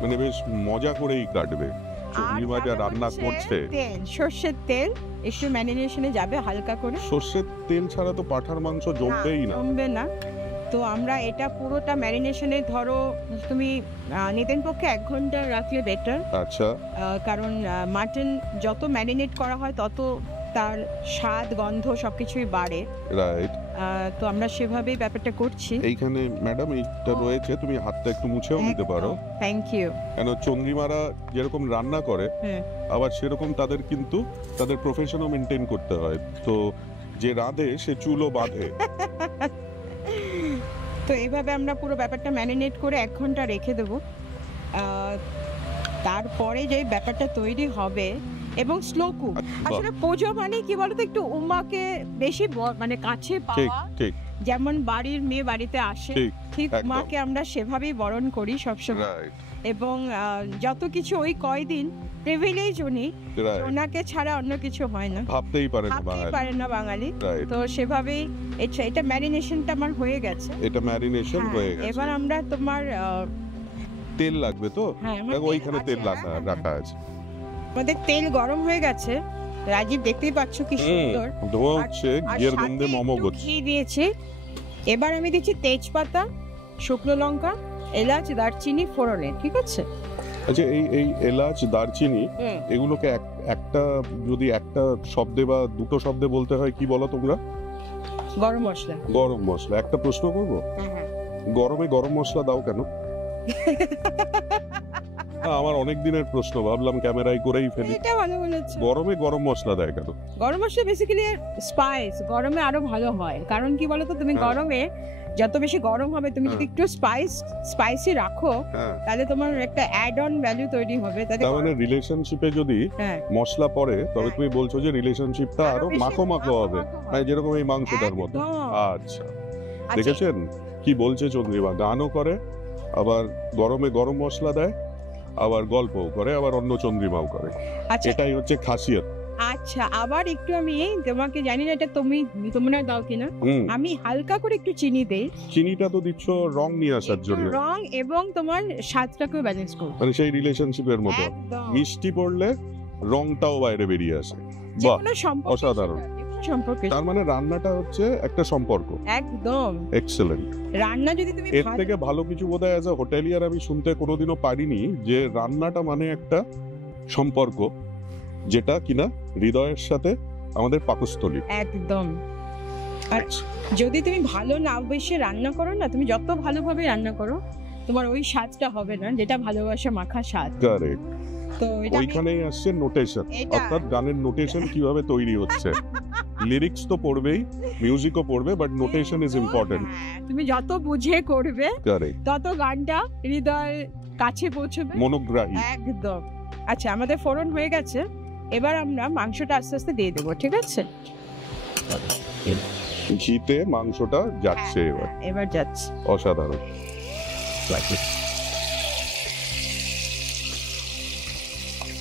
মানে বেশ মজা করেই কাটবে। চন্দ্রিমা যা রান্না করছে, তেল, সর্ষের তেল একটু ম্যারিনেশনে যাবে হালকা করে। সর্ষের তেল ছাড়া তো পাঁঠার মাংস জমবেই না। জমবে না, তো আমরা এটা পুরোটা ম্যারিনেশনে ধরো তুমি নিতেন পক্ষে 1 ঘন্টা রাখলে বেটার, আচ্ছা, কারণ মাটন যত ম্যারিনেট করা হয় তত তার স্বাদ গন্ধ সবকিছুই বাড়ে। রাইট। তো আমরা সেভাবেই ব্যাপারটা করছি। এইখানে ম্যাডাম এইটা রয়েছে, তুমি হাতটা একটু মুছেও নিতে পারো, থ্যাংক ইউ। কেন চন্দ্রিমারা যেরকম রান্না করে হ্যাঁ, আবার সেরকম তাদের কিন্তু তাদের প্রফেশনও মেনটেন করতে হয়, তো যে রাঁধে সে চুলও বাঁধে। তো এইভাবে আমরা পুরো ব্যাপারটা ম্যারিনেট করে 1 ঘন্টা রেখে দেবো। তারপরে যে ব্যাপারটা তৈরি হবে এবং স্লো কুক। আসলে পুজো মানে কি বলতো, একটু উমাকে বেশি মানে কাছে ঠিক পাওয়া, ঠিক যেমন বাড়ির মেয়ে বাড়িতে আসে ঠিক ঠিক একদম। উমাকে আমরা সেভাবেই বরণ করি সবসময়। রাইট এবং যত কিছু ওই কয়দিন প্রিভিলেজ উনি, রাইট, ওনাকে ছাড়া অন্য কিছু হয় না, ভাবতেই পারে না ভাবতেই বাঙালি। পারে না বাঙালি। রাইট, তো সেভাবেই এটা ম্যারিনেশনটা আমার হয়ে গেছে। এটা ম্যারিনেশন হ্যাঁ, হয়ে গেছে। এবার আমরা তোমার তেল লাগবে তো, হ্যাঁ, আমার দেখো তেল ওইখানে আছে, তেল হ্যাঁ, রাখা আছে। আমাদের তেল গরম হয়ে গেছে, রাজীব দেখতেই পাচ্ছ কি সুন্দর। ধোয়া হচ্ছে, আর ঘিয়ের সাথে গন্ধে মোমো একটু করছে। ঘি দিয়েছি। এবার আমি দিচ্ছি তেজপাতা, শুকনো লঙ্কা, এলাচ, দারচিনি ফোড়নে, ঠিক আছে? আচ্ছা, এই এলাচ দারচিনি এগুলোকে একটা যদি একটা শব্দে বা দুটো শব্দে বলতে হয় কি বলো তোমরা? গরম মশলা। গরম মশলা। একটা প্রশ্ন করবো, হ্যাঁ, গরমে গরম মশলা দাও কেন? আমার অনেক দিনের প্রশ্ন, ভাবলাম ক্যামেরায় করেই ফেলি। এটা ভালো বলেছো। গরমে গরম মশলা দেয় কেন? গরম মশলা বেসিক্যালি স্পাইস গরমে আরো ভালো হয়, কারণ কি বলতো, তুমি হ্যাঁ। গরমে যত বেশি গরম হবে তুমি যদি হ্যাঁ। একটু স্পাইসি রাখো হ্যাঁ, তাহলে তোমার একটা অ্যাড অন ভ্যালু তৈরি হবে। তাতে তার মানে রিলেশনশিপে যদি হ্যাঁ, মশলা পড়ে তবে হ্যাঁ। তুমি বলছো যে রিলেশনশিপটা আরো বেশি মাখো মাখো হবে, মানে যেরকম এই মাংসটার মতো। একদম। আচ্ছা, আচ্ছা, দেখেছেন কি বলছে চন্দ্রিমা, গানও করে, আবার গরমে গরম মশলা দেয়, আবার গল্পও করে, আবার অন্য চন্দ্রিমাও করে। আচ্ছা, এটাই হচ্ছে খাসিয়ত। আচ্ছা, আবার একটু আমি তোমাকে জানি না এটা তোমরা দাও কিনা, হুম, আমি হালকা করে একটু চিনি দেই, চিনিটা তো দিচ্ছ রং নিয়ে আসার একটু জন্য, রং এবং তোমার স্বাদটাকেও ব্যালেন্স করো। মানে সেই রিলেশনশিপের মতো একদম। মিষ্টি পড়লে রংটাও বাইরে বেরিয়ে আসে। বাহ, যেকোনো সম্পর্ক, অসাধারণ। সম্পর্কে তার মানে রান্নাটা হচ্ছে একটা সম্পর্ক। একদম। এক্সেলেন্ট। রান্না যদি তুমি এর থেকে ভালো কিছু বোধহয় অ্যাজ আ হোটেলিয়ার আমি শুনতে কোনোদিনও পারিনি, যে রান্নাটা মানে একটা সম্পর্ক যেটা কিনা হৃদয়ের সাথে আমাদের পাকস্থলী। একদম। আর যদি তুমি ভালো না বেশি রান্না করো না, তুমি যত ভালোভাবে রান্না করো তোমার ওই স্বাদটা হবে না যেটা ভালোবাসা মাখা স্বাদ। কারেক্ট। তো এটা আমি- ওইখানেই আসছে নোটেশন, এটা- অর্থাৎ গানের নোটেশন কিভাবে তৈরি হচ্ছে। লিরিক্স তো পড়বেই, মিউজিকও পড়বে, বাট নোটেশন ইজ ইম্পর্টেন্ট। হ্যাঁ, তুমি যত বুঝে করবে কারেক্ট, তত গানটা হৃদয়ের কাছে পৌঁছবে। মনোগ্রাহী। একদম। আচ্ছা, আমাদের ফোড়ন হয়ে গেছে, এবার আমরা মাংসটা আস্তে আস্তে দিয়ে দেবো, ঠিক আছে? ঘিতে মাংসটা যাচ্ছে এবার, এবার যাচ্ছে। অসাধারণ।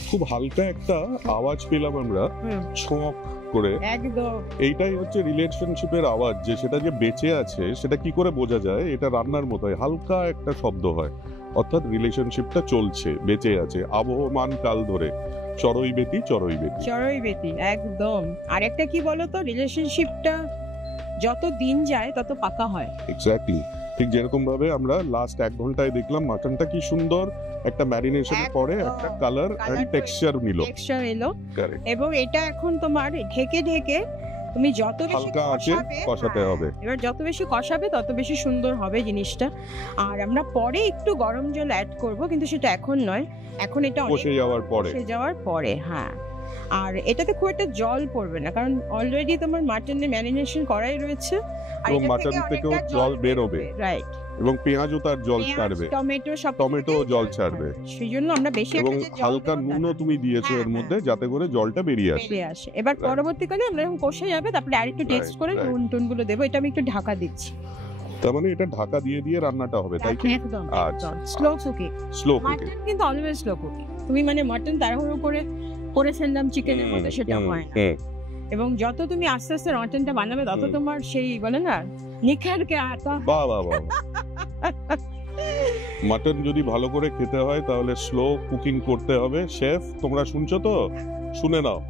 খুব হালকা একটা আওয়াজ পেলাম আমরা, হুম, ছক করে। একদম। এইটাই হচ্ছে রিলেশনশিপের আওয়াজ, যে সেটা যে বেঁচে আছে সেটা কি করে বোঝা যায়? এটা রান্নার মতো হয়, হালকা একটা শব্দ হয়, অর্থাৎ রিলেশনশিপটা চলছে, বেঁচে আছে আবহমান কাল ধরে। চড়ই বেতি চড়ই বেতি। চড়ই বেটি, একদম। আর একটা কি বলতো, রিলেশনশিপটা যত দিন যায় তত পাকা হয়। এক্স্যাক্টলি। ঠিক যেরকম ভাবে আমরা লাস্ট 1 ঘন্টায় দেখলাম মাটনটা কি সুন্দর একটা ম্যারিনেশনের একদম। পরে একটা কালার Colour এন্ড টেক্সচার নিল। টেক্সচার এলো, কারেক্ট। এবং এটা এখন তোমার ঢেকে ঢেকে তুমি যত বেশি হালকা আঁচে কষাতে হবে। এবার যত বেশি কষাবে তত বেশি সুন্দর হবে জিনিসটা। আর আমরা পরে একটু গরম জল অ্যাড করব, কিন্তু সেটা এখন নয়, এখন এটা কষে যাওয়ার পরে। হ্যাঁ। আর এটাতে খুব একটা জল পড়বে না, কারণ অলরেডি তোমার মাটনে ম্যারিনেশন করাই রয়েছে, আর এবং এটা মাটন থেকেও অনেকটা জল বেরোবে। রাইট। এবং পেঁয়াজও তার জল ছাড়বে, টমেটো জল ছাড়বে, সেই জন্য আমরা বেশি এবং একটা যে জল হালকা দেবো তা নুনও না। তুমি দিয়েছো এর হ্যাঁ, মধ্যে, যাতে করে জলটা বেরিয়ে আসে। বেরিয়ে আসে। এবার Right. পরবর্তীকালে আমরা যখন কষে যাবে তারপরে আরেকটু টেস্ট Right, করে right. নুন টুন গুলো দেবো। এটা আমি একটু ঢাকা দিচ্ছি। তার মানে এটা ঢাকা দিয়ে রান্নাটা হবে, তাই কি? একদম আচ্ছা, slow cooking. Slow cooking. Mutton কিন্তু অলওয়েজ স্লো কুকিং। তুমি মানে মাটন তাড়াহুড়ো করে ফেললাম চিকেনের মধ্যে, সেটা হয় না। এবং যত তুমি আস্তে আস্তে মাটনটা বানাবে তত তোমার সেই বলে না নিখার কে আতা। বাহ বাহ বাহ। মাটন যদি ভালো করে খেতে হয় তাহলে স্লো কুকিং করতে হবে। শেফ, তোমরা শুনছো তো? শুনে নাও।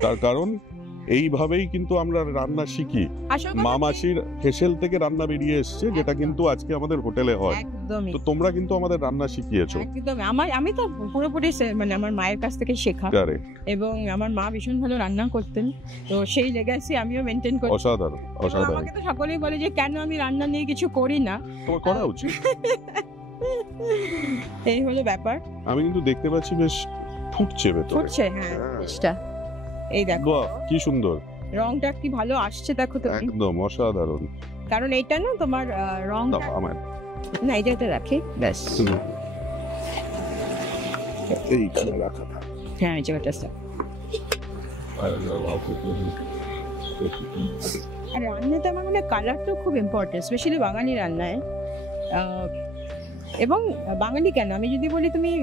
তার কারণ এইভাবেই কিন্তু আমরা রান্না শিখি। আসল কথা মা কি- মাসির হেসেল থেকে রান্না বেরিয়ে এসছে, যেটা একদম। কিন্তু আজকে আমাদের হোটেলে হয়। একদমই তো তোমরা কিন্তু আমাদের রান্না শিখিয়েছো। একদম। আমি তো পুরোপুরি মানে আমার মায়ের কাছ থেকে শেখা, Correct. এবং আমার মা ভীষণ ভালো রান্না করতেন, তো সেই লেগাসি আমিও মেনটেন করি। অসাধারণ, এবং অসাধারণ। আমাকে তো সকলেই বলে যে কেন আমি রান্না নিয়ে কিছু করি না। তোমার করা উচিত। এই হলো ব্যাপার। আমি কিন্তু দেখতে পাচ্ছি বেশ ফুটছে ভেতরে। ফুটছে, হ্যাঁ হ্যাঁ। চেষ্টা। এই দেখো বাহ, কি সুন্দর, রংটা কি ভালো আসছে দেখো তুমি, একদম অসাধারণ। কারণ এইটা না তোমার রংটা দাও আমার। না, এটা রাখি ব্যাস। এইখানে রাখা থাক। হ্যাঁ এই জায়গাটা আছে। আর রান্নাতে আমার মনে হয় কালারটাও খুব ইম্পর্টেন্ট, স্পেশালি বাঙালি রান্নায়। এবং বাঙালি কেন, আমি যদি বলি তুমি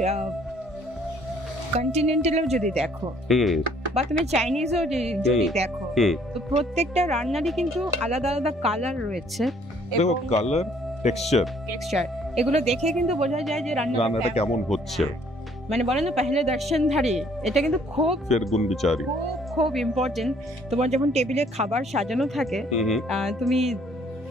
কন্টিনেন্টালও যদি দেখো বা তুমি চাইনিজও যদি দেখো, তো প্রত্যেকটা রান্নারই কিন্তু আলাদা আলাদা কালার রয়েছে দেখো, এবং কালার, টেক্সচার, টেক্সচার, এগুলো দেখে কিন্তু বোঝা যায় যে রান্নাটা কেমন হচ্ছে। মানে বলে না পহলে দর্শনধারী, এটা কিন্তু খুব ফের গুণ বিচারি। খুব খুব ইম্পর্টেন্ট। তোমার যখন টেবিলে খাবার সাজানো থাকে, তুমি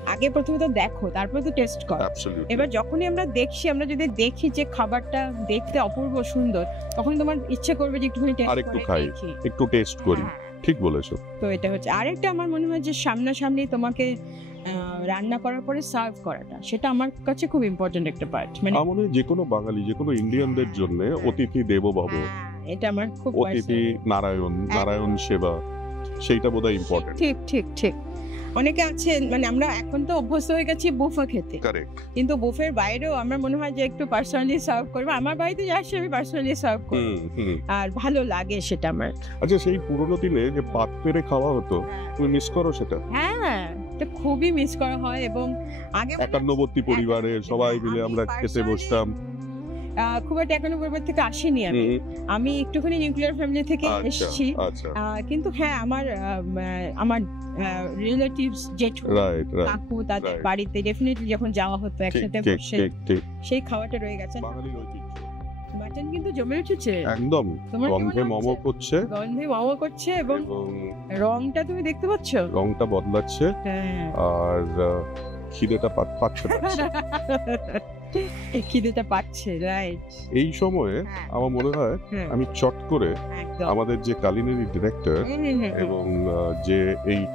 আগে প্রথমে তো দেখো, তারপরে তো টেস্ট করো। Absolutely. এবার যখনই আমরা যদি দেখি যে খাবারটা দেখতে অপূর্ব সুন্দর, তখন তোমার ইচ্ছে করবে যে একটুখানি টেস্ট আরেকটু করে খাই। দেখি। একটু টেস্ট করি। হ্যাঁ, ঠিক বলেছো। তো এটা হচ্ছে আরেকটা আমার মনে হয় যে সামনাসামনি তোমাকে রান্না করার পরে সার্ভ করাটা, সেটা আমার কাছে খুব ইম্পর্টেন্ট একটা পার্ট। মানে আমার মনে হয় যে কোনো বাঙালি, যে কোনো ইন্ডিয়ানদের জন্য অতিথি দেবো ভব, এটা আমার খুব অতিথি নারায়ণ, নারায়ণ সেবা, সেইটা বোধহয় ইম্পর্টেন্ট। ঠিক ঠিক ঠিক। অনেকে আছেন, মানে আমরা এখন তো অভ্যস্ত হয়ে গেছি বুফে খেতে, কারেক্ট। কিন্তু বুফের বাইরেও আমার মনে হয় যে একটু পার্সোনালি সার্ভ করবো। আমার বাড়িতে যা আসে আমি পার্সোনালি সার্ভ করি, আর ভালো লাগে সেটা আমার। আচ্ছা, সেই পুরোনো দিনে যে পাত পেরে খাওয়া হতো, তুমি মিস করো সেটা? হ্যাঁ, এটা খুবই মিস করা হয়। এবং আগে একান্নবর্তী পরিবারের সবাই মিলে আমরা খেতে বসতাম। খুব একটা এখনো পরিবার থেকে আসিনি আমি। আমি একটুখানি নিউক্লিয়ার ফ্যামিলি থেকে এসেছি। আচ্ছা, কিন্তু হ্যাঁ, আমার রিলেটিভস, জেঠু, রাইট রাইট। কাকু, তাদের right. বাড়িতে ডেফিনেটলি যখন যাওয়া হতো একসাথে ঠিক বসে, ঠিক ঠিক। সেই খাওয়াটা রয়ে গেছে। বাঙালির ঐতিহ্য মাটন কিন্তু জমে উঠেছে একদম। তোমার কি গন্ধে মনে মোমো হচ্ছে? করছে, গন্ধে মামা করছে, এবং এবং রংটা তুমি দেখতে পাচ্ছ। রংটা বদলাচ্ছে, হ্যাঁ। আর খিদেটা পাচ্ছে। খিদেটা পাচ্ছে, রাইট। এই সময়ে আমার মনে হয় হ্যাঁ, আমি চট করে একদম। আমাদের যে কালিনারি ডিরেক্টর এবং যে এই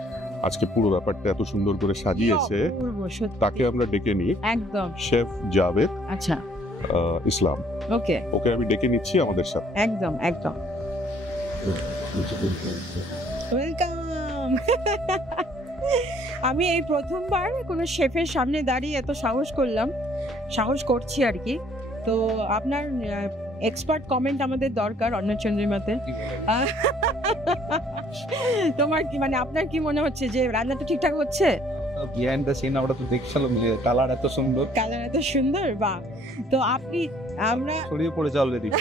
আজকে পুরো ব্যাপারটা এত সুন্দর করে সাজিয়েছে, অপূর্ব, সত্যি। তাকে আমরা ডেকে নিই। একদম। শেফ জাভেদ আচ্ছা, ইসলাম, ওকে, ওকে আমি ডেকে নিচ্ছি আমাদের সাথে। একদম একদম। ওয়েলকাম। আমি এই প্রথমবার কোনো শেফের সামনে দাঁড়িয়ে এত সাহস করছি আর কি। তো আপনার এক্সপার্ট কমেন্ট আমাদের দরকার অন্নচন্দ্রিমাতে। তোমার কি, মানে আপনার কি মনে হচ্ছে যে রান্নাটা ঠিকঠাক হচ্ছে? বিহাইন্ড দ্য সিন আমরা তো দেখছিলাম যে কালার এত সুন্দর, কালার এত সুন্দর, বা তো আমরা ছড়িয়ে পড়েছে অলরেডি।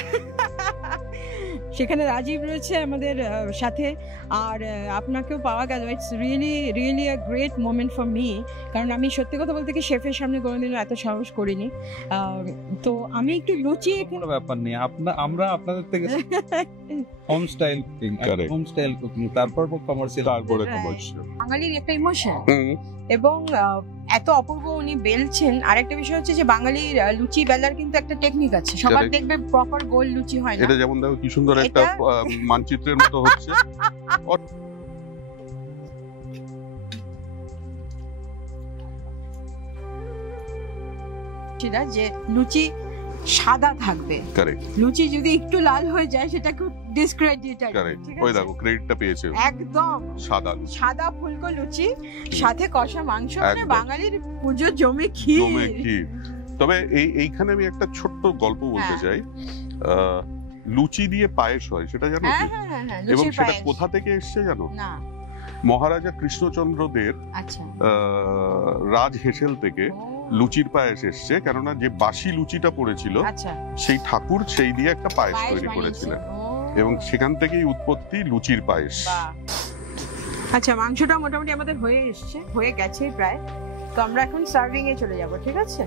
সেখানে রাজীব রয়েছে আমাদের সাথে, আর আপনাকেও পাওয়া গেল। It's really a great moment for me, কারণ আমি সত্যি কথা বলতে কি শেফের সামনে কোনোদিনও এত সাহস করিনি। তো আমি একটু লুচিয়ে কোনো ব্যাপার নেই, আমরা আপনাদের থেকে home style cooking, Correct. Home style cooking, তারপর কমার্শিয়াল, তারপরে Right. কমার্শিয়াল। বাঙালির একটা ইমোশন, এবং এত অপূর্ব উনি বেলছেন। আরেকটা বিষয় হচ্ছে যে বাঙালির লুচি বেলার কিন্তু একটা টেকনিক আছে, সবার Correct. দেখবে প্রপার গোল লুচি হয় না। এটা যেমন দেখো কি সুন্দর একটা এটা- মানচিত্রের মতো হচ্ছে। দর্শনার্থীরা যে লুচি সাদা থাকবে, কারেক্ট লুচি যদি একটু লাল হয়ে যায় সেটা খুব ডিসক্রেডিটেড। কারেক্ট, ওই দেখো ক্রেডিটটা পেয়েছে একদম সাদা সাদা ফুলকো লুচি সাথে কষা মাংস, মানে একদম। বাঙালির পুজো জমে ক্ষীর। জমে ক্ষীর। তবে এইখানে আমি একটা ছোট্ট গল্প বলতে চাই। লুচি দিয়ে পায়েস হয়, সেটা জানো হ্যাঁ কি? হ্যাঁ হ্যাঁ হ্যাঁ, এবং লুচির সেটা পায়েস। কোথা থেকে এসছে জানো? না, মহারাজা কৃষ্ণচন্দ্র দের আচ্ছা। রাজ হেসেল থেকে লুচির পায়েস এসছে, কেননা যে বাসি লুচিটা পড়েছিল আচ্ছা, সেই ঠাকুর সেই দিয়ে একটা পায়েস পায়েস তৈরি বানিয়েছে। করেছিলেন, ও, এবং সেখান থেকেই উৎপত্তি লুচির পায়েস। বাহ। আচ্ছা, মাংসটা মোটামুটি আমাদের হয়ে এসছে, হয়ে গেছে প্রায়। তো আমরা এখন সার্ভিং এ চলে যাব, ঠিক আছে?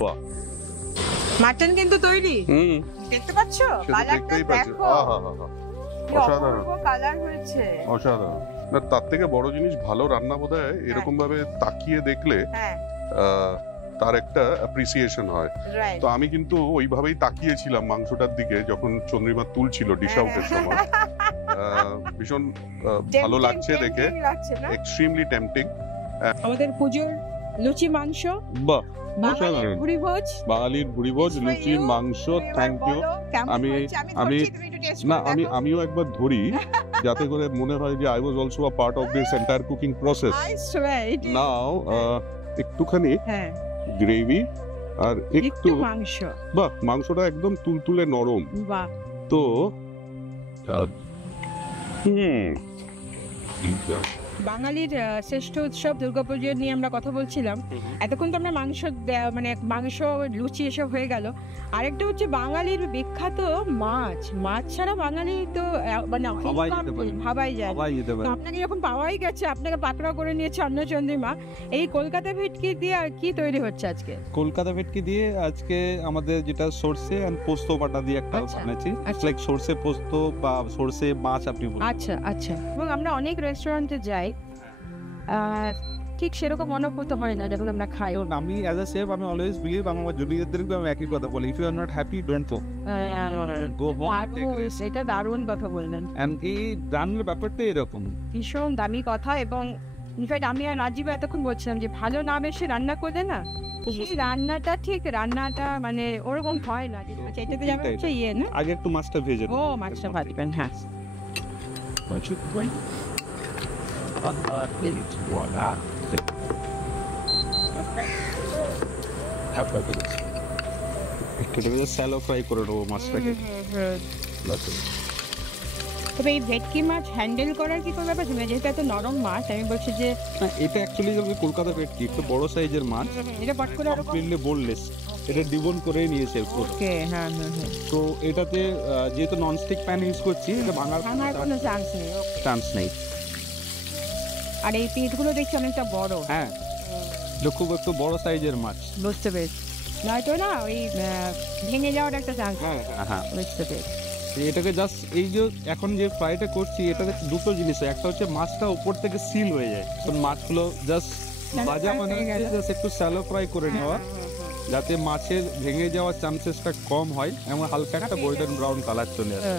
বাহ, মাটন কিন্তু তৈরি, হুম, দেখতে পাচ্ছো? সে তো কালারটা দেখতেই পাচ্ছি। দেখো, আহা, কি অসাধারণ। অপূর্ব কালার হয়েছে। অসাধারণ। না, তার থেকে বড় জিনিস, ভালো রান্না বোধহয় এরকম ভাবে তাকিয়ে দেখলে হ্যাঁ, তার একটা অ্যাপ্রিসিয়েশন হয়। রাইট। তো আমি কিন্তু ওইভাবেই তাকিয়েছিলাম মাংসটার দিকে যখন চন্দ্রিমা তুলছিল ডিশ আউটের সময়। ভীষণ ভালো লাগছে দেখে, লাগছে না? Extremely tempting. আমাদের পুজোর লুচি মাংস, বাহ, বাঙালির অসাধারণ। ভুরিভোজ। বাঙালির ভুরিভোজ, It's for লুচি you. মাংস, এবার থ্যাংক ইউ। বলো, কেমন আমি- হয়েছে? আমি- ধরছি, তুমি একটু taste না, করে দেখো। আমিও একবার ধরি যাতে করে মনে হয় যে I was also a part of this entire cooking process. I swear it is. নাও একটুখানি হ্যাঁ, গ্রেভি আর একটু একটু, মাংস। বাহ, মাংসটা একদম তুলতুলে নরম। বাহ। তো হুম, বাঙালির শ্রেষ্ঠ উৎসব দুর্গাপুজো নিয়ে আমরা কথা বলছিলাম। এতক্ষণ তো আমরা মাংস মানে মাংস লুচি এসব হয়ে গেল। আরেকটা হচ্ছে বাঙালির বিখ্যাত মাছ। মাছ ছাড়া বাঙালি তো মানে ভাবাই যেতে পারে না। ভাবাই যায় না। সবাই যেতে তো পারে। আপনাকে যখন পাওয়াই গেছে, আপনাকে পাকড়াও করে নিয়েছে অন্নচন্দ্রিমা। এই কলকাতা ভেটকি দিয়ে আর কি তৈরি হচ্ছে আজকে? কলকাতা ভেটকি দিয়ে আজকে আমাদের যেটা সর্ষে আর পোস্ত বাটা দিয়ে একটা আচ্ছা, বানাচ্ছি, আচ্ছা। লাইক সর্ষে পোস্ত বা সর্ষে মাছ আপনি বলুন। আচ্ছা আচ্ছা। এবং আমরা অনেক রেস্টুরেন্টে যাই, ঠিক সেরকম অনুভূত হয় না যখন আমরা খাই। কারণ আমি অ্যাজ আ শেফ আমি অলওয়েজ বিলিভ আমার জুনিয়রদেরকে আমি একই কথা বলি, if you are not happy don't go home. এটা দারুণ কথা বললেন, এন্ড এই রান্নার ব্যাপারটা এরকম। ভীষণ দামি কথা। এবং ইনফ্যাক্ট আমি আর রাজীব এতক্ষণ বলছিলাম যে ভালো না বেশি রান্না করলে না, সেই রান্নাটা ঠিক রান্নাটা মানে ওরকম হয় না। আচ্ছা, এটাতে যাবে হচ্ছে ইয়ে না? আগে একটু মাছটা ভেজে ও, মাছটা ভাজবেন, হ্যাঁ। স্যালো ফ্রাই করে নেবো মাছটাকে। তবে এই ভেটকি মাছ হ্যান্ডেল করার কি কোনো ব্যাপার ছিল? যেহেতু এত নরম মাছ, আমি বলছি যে না, এটা অ্যাকচুয়ালি কলকাতা ভেটকি, একটু বড় সাইজের মাছ, এটা পট করে কমপ্লিটলি বোনলেস। এটা ডিবোন করে নিয়েছে পুরো। ওকে, হ্যাঁ হ্যাঁ হ্যাঁ। তো এটাতে যেহেতু ননস্টিক প্যান ইউজ করছি, এটা ভাঙার ভাঙার কোনো চান্স নেই। চান্স নেই। আর এই পিসগুলো দেখছি অনেকটা বড়। হ্যাঁ, এটা খুব একটু বড় সাইজের মাছ। বুঝতে পেরেছি, নয়তো না ওই ভেঙে যাওয়ার একটা চান্স। হ্যাঁ, বুঝতে পেরেছি। এটাকে জাস্ট এই যে এখন যে ফ্রাইটা করছি, এটাতে দুটো জিনিস হয়। একটা হচ্ছে মাছটা উপর থেকে সিল হয়ে যায়, তখন মাছগুলো জাস্ট ভাজা মানে জাস্ট একটু স্যালো ফ্রাই করে নেওয়া, যাতে মাছের ভেঙে যাওয়ার চান্সেসটা কম হয় এবং হালকা একটা গোল্ডেন ব্রাউন কালার চলে আসে।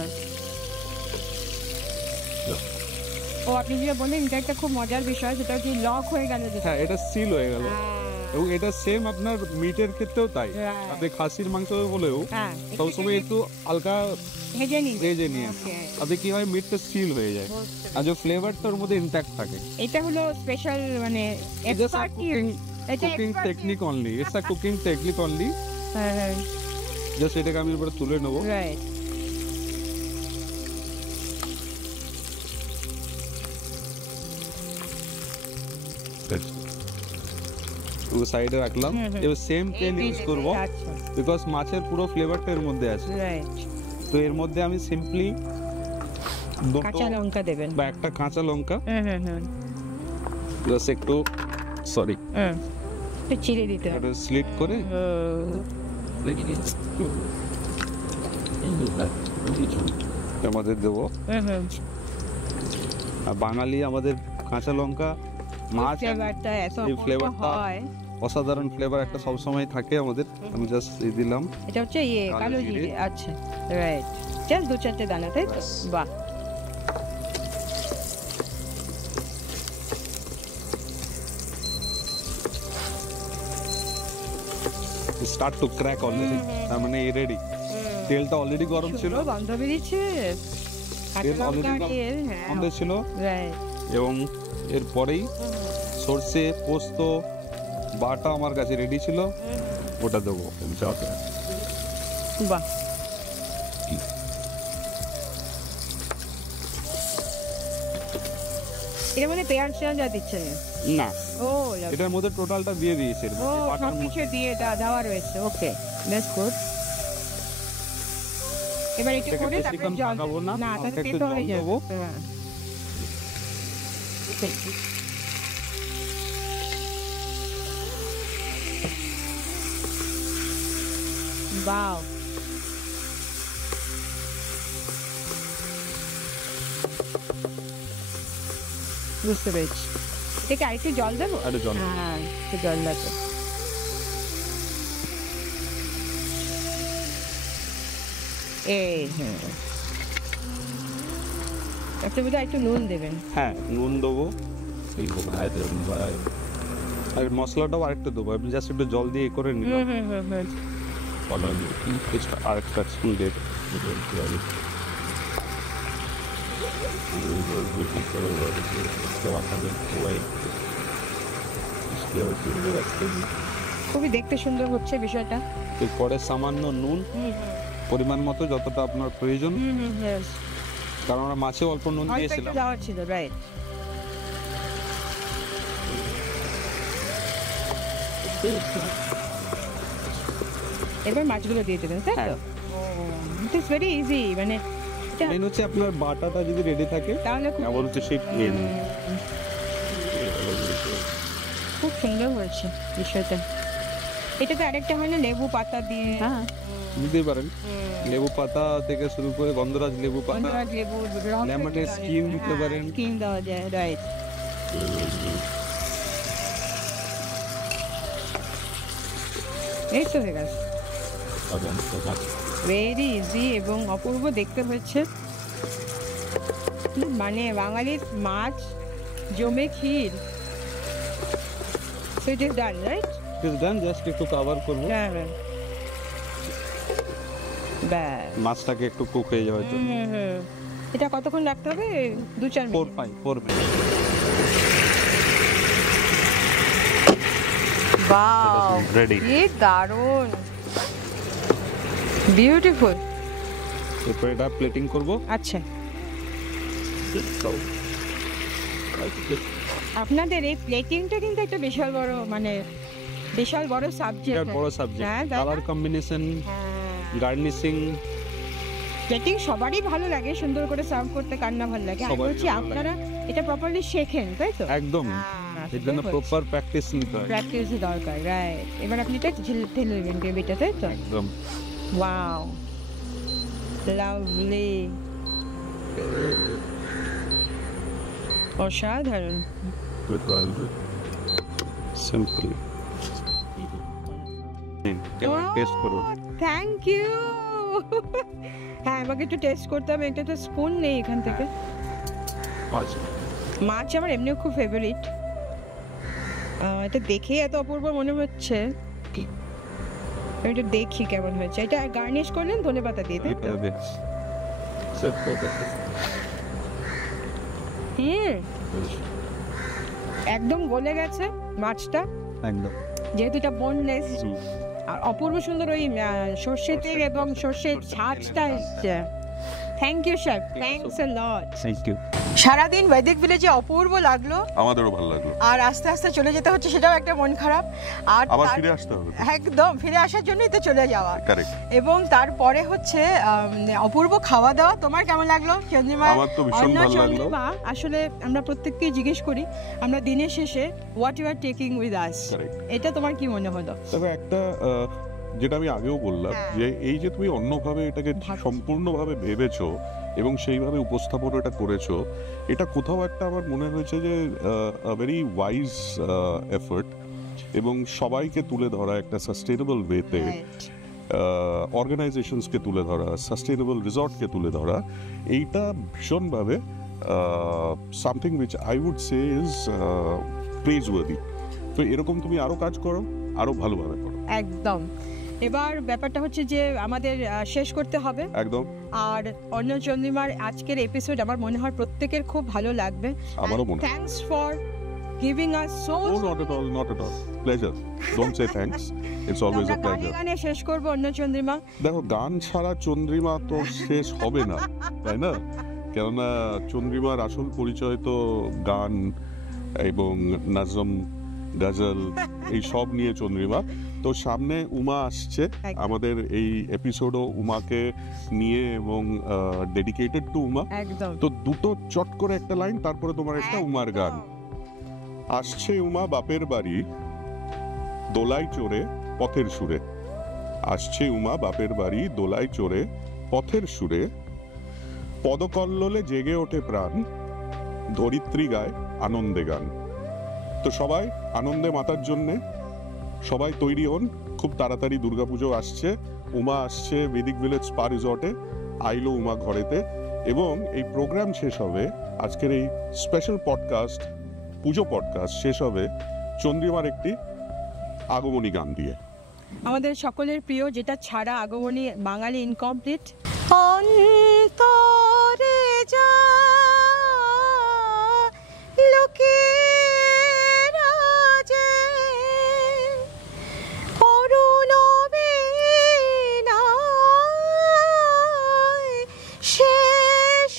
ও, আপনি যেটা বললেন এটা একটা খুব মজার বিষয়, সেটা হচ্ছে লক হয়ে গেল যেটা। হ্যাঁ, এটা সিল হয়ে গেল। এবং এটা সেম আপনার মিটের ক্ষেত্রেও তাই। Right. আপনি খাসির মাংস বলেও হ্যাঁ, সবসময় একটু হালকা ভেজে নিন। ভেজে নিয়ে তাতে কি হয়, মিটটা সিল হয়ে যায় আর যে ফ্লেভারটা ওর মধ্যে ইনট্যাক্ট থাকে। এটা হলো স্পেশাল মানে এক্সপার্ট এটা cooking technique only, it's a cooking technique only. হ্যাঁ, জাস্ট এটাকে আমি এবার তুলে নেবো। রাইট। সাইডে রাখলাম। এবার সেম পেন ইউজ করবো আচ্ছা, বিকজ মাছের পুরো ফ্লেভারটা এর মধ্যে আছে। রাইট। তো এর মধ্যে আমি সিম্পলি কাঁচা লঙ্কা দেবেন। বা একটা কাঁচা লঙ্কা হুম হুম জাস্ট একটু সরি হুম, একটু চিড়ে দিতে হবে। এটা স্লিট করে আমাদের দেবো। আর বাঙালি আমাদের কাঁচা লঙ্কা মাছ ফ্লেভারটা এত এই অপূর্ব ফ্লেভারটা হয়। অসাধারণ ফ্লেভার একটা সবসময় থাকে আমাদের। আমি জাস্ট দিলাম এটা হচ্ছে ইয়ে কালো কালো জিরে। জিরে। আচ্ছা, রাইট। জাস্ট 2-4টে দানা, তাই তো? বাহ। স্টার্ট টু ক্র্যাক অলরেডি, তার মানে রেডি। তেলটা অলরেডি গরম ছিল, সুন্দর গন্ধ বেরিয়েছে। তেল কাঁচা অলরেডি লঙ্কা দিয়ে, হ্যাঁ, গন্ধ ছিল, right. এবং এরপরেই সর্ষে পোস্ত বাটা আমার কাছে রেডি ছিল, ওটা দেবো। বাহ, এর মধ্যে পেঁয়াজ যা দিচ্ছে না, ও এটার মধ্যে টোটালটা দিয়ে দিয়েছে, ও সব কিছু দিয়ে দেওয়া রয়েছে। ওকে, দ্যাটস গুড। এবার একটু করে তারপরে বেশিক্ষণ জল পাকাবো না, না, হালকা তাহলে একটু তেতো জল হয়ে যাবে। দেবো। হ্যাঁ। বাও, বুঝতে পেরেছি। এটাকে আরেকটু জল দেবো? আরে জল। হ্যাঁ, একটু জল লাগবে। এই হ্যাঁ, একটা বোধহয় একটু নুন দেবেন। হ্যাঁ, নুন দেবো, আর মশলাটাও আরেকটু দেবো। আমি জাস্ট একটু জল দিয়ে করে নিলাম, আরেকটা স্পুন দিয়ে খুবই দেখতে সুন্দর হচ্ছে বিষয়টা। এরপরে সামান্য নুন পরিমাণ মতো, যতটা আপনার প্রয়োজন, কারণ আমরা মাছে অল্প নুন দিয়েছিলাম। যাওয়া ছিল, রাইট। এবার মাছগুলো দিয়ে দেবেন, তাই তো? ইট ইজ ভেরি ইজি, মানে এটা মেন হচ্ছে আপনার বাটাটা যদি রেডি থাকে, তাহলে খুব কেবল হচ্ছে সেই মেন। খুব সুন্দর হয়েছে বিষয়টা। এটাতে আরেকটা হয় না, লেবু পাতা দিয়ে? হ্যাঁ, বুঝতেই পারেন, লেবু পাতা থেকে শুরু করে গন্ধরাজ লেবু পাতা, গন্ধরাজ লেবু, রস লেমনের দিতে স্কিন হয়। দিতে হ্যাঁ, পারেন। স্কিন দেওয়া যায়, রাইট। এই তো হয়ে গেছে, ভেরি ইজি এবং অপূর্ব দেখতে হয়েছে। মানে বাঙালির মাছ জমে ক্ষীর। So it is done, right? Then just একটু কভার করবো হ্যাঁ, হ্যাঁ। ব্যাস। মাছটাকে একটু কুক হয়ে যাওয়ার জন্য। এটা কতক্ষণ রাখতে হবে? 2-4 মিনিট। 4 মিনিট। বাও, রেডি। কি দারুণ, বিউটিফুল। এরপর এটা প্লেটিং করবো। আচ্ছা, আপনাদের এই প্লেটিংটা কিন্তু একটা বিশাল বড়, মানে বিশাল বড় সাবজেক্ট। এটা বড় সাবজেক্ট, হ্যাঁ, তাই না? Colour combination, garnishing. প্লেটিং সবারই ভালো লাগে, সুন্দর করে সার্ভ করতে কার না ভালো লাগে। আমি সবারই বলছি ভালো লাগে। আপনারা এটা প্রপারলি শেখেন, তাই তো? একদম, এর জন্য প্রপার প্র্যাকটিস নিতে হয়। প্র্যাকটিস দরকার, রাইট। এবার আপনি এটা ঢেলে দেবেন গ্রেভিটা, তাই তো? একদম। ওয়াও, লাভলি, অসাধারণ। সিম্পল। টেস্ট করুন। Thank you. হ্যাঁ, আমাকে একটু টেস্ট করতে হবে, এটা তো স্পুন নেই এখান থেকে। মাছ আমার এমনিও খুব ফেভারিট। এটা দেখে এত অপূর্ব মনে হচ্ছে, আমি এটা দেখি কেমন হয়েছে। এটা গার্নিশ করলেন ধনেপাতা দিয়ে, তাই তো? একদম গলে গেছে মাছটা, একদম। যেহেতু এটা বোনলেস। আর অপূর্ব সুন্দর ওই সর্ষে তেল এবং সর্ষের ঝাঁঝটা এসছে। Thank you sir, thanks a lot. Thank you. সারাদিন বৈদিক ভিলেজে অপূর্ব লাগলো, আমাদেরও ভালো লাগলো, আর আস্তে আস্তে চলে যেতে হচ্ছে, সেটাও একটা মন খারাপ। আর আবার ফিরে আসতে হবে। একদম ফিরে আসার জন্যই তো চলে যাওয়া। কারেক্ট। এবং তারপরে হচ্ছে অপূর্ব খাওয়া দাওয়া। তোমার কেমন লাগলো চন্দ্রিমা? আমার তো ভীষণ অন্য ভালো লাগলো। চন্দ্রিমা, আসলে আমরা প্রত্যেককেই জিজ্ঞেস করি আমরা দিনের শেষে what you are taking with us, Correct. এটা তোমার কি মনে হলো? তবে একটা যেটা আমি আগেও বললাম, হ্যাঁ। যে এই যে তুমি অন্যভাবে এটাকে ভাবছি। সম্পূর্ণভাবে ভেবেছো এবং সেইভাবে উপস্থাপন এটা করেছো, এটা কোথাও একটা আমার মনে হয়েছে যে ভেরি ওয়াইজ এফর্ট, এবং সবাইকে তুলে ধরা একটা সাস্টেনেবল ওয়েতে, অর্গানাইজেশনসকে তুলে ধরা, সাস্টেনেবল রিসর্টকে তুলে ধরা, এইটা ভীষণভাবে something which I would say is praiseworthy. তো এরকম তুমি আরো কাজ করো, আরো ভালোভাবে করো। একদম। এবার ব্যাপারটা হচ্ছে যে আমাদের শেষ করতে হবে। একদম। আর অন্য চন্দ্রিমার আজকের এপিসোড আমার মনে হয় প্রত্যেকের খুব ভালো লাগবে। আমারও মনে হয়। Thanks for giving us so. Oh, not at all, not at all. Pleasure. Don't say thanks. It's always a pleasure. গানে শেষ করবো অন্য চন্দ্রিমা। দেখো, গান ছাড়া চন্দ্রিমা তো শেষ হবে না, তাই না? কেননা চন্দ্রিমার আসল পরিচয় তো গান এবং নজম, গজল, এই সব নিয়ে চন্দ্রিমা। তো সামনে উমা আসছে, একদম। আমাদের এই এপিসোডও উমাকে নিয়ে এবং ডেডিকেটেড টু উমা। একদম। তো দুটো চট করে একটা লাইন, তারপরে তোমার একটা উমার গান। আসছে উমা বাপের বাড়ি দোলায় চড়ে পথের সুরে, আসছে উমা বাপের বাড়ি দোলায় চড়ে পথের সুরে, পদকল্লোলে জেগে ওঠে প্রাণ, ধরিত্রী গায় আনন্দে গান। তো সবাই আনন্দে মাতার জন্যে সবাই তৈরি হন, খুব তাড়াতাড়ি দুর্গাপুজো আসছে, উমা আসছে বেদিক ভিলেজ স্পা রিসর্টে, আইলো উমা ঘরেতে। এবং এই প্রোগ্রাম শেষ হবে, আজকের এই স্পেশাল পডকাস্ট, পুজো পডকাস্ট শেষ হবে চন্দ্রিমার একটি আগমনী গান দিয়ে। আমাদের সকলের প্রিয়, যেটা ছাড়া আগমনী বাঙালি ইনকমপ্লিট। অন্তরে যা লোকে রাজে করুণ বিনায় সে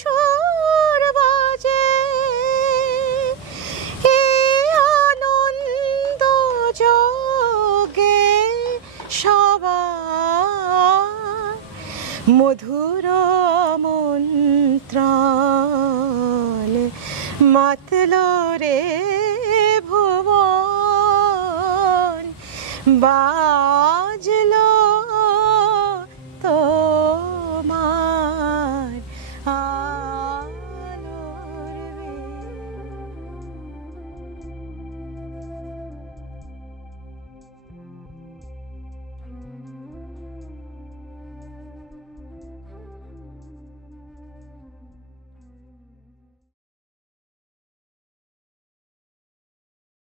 সুর বাজে, এই আনন্দ যোগে সবার মধুর মন্ত্রণ মাতলো রে ভুবন, বাজলো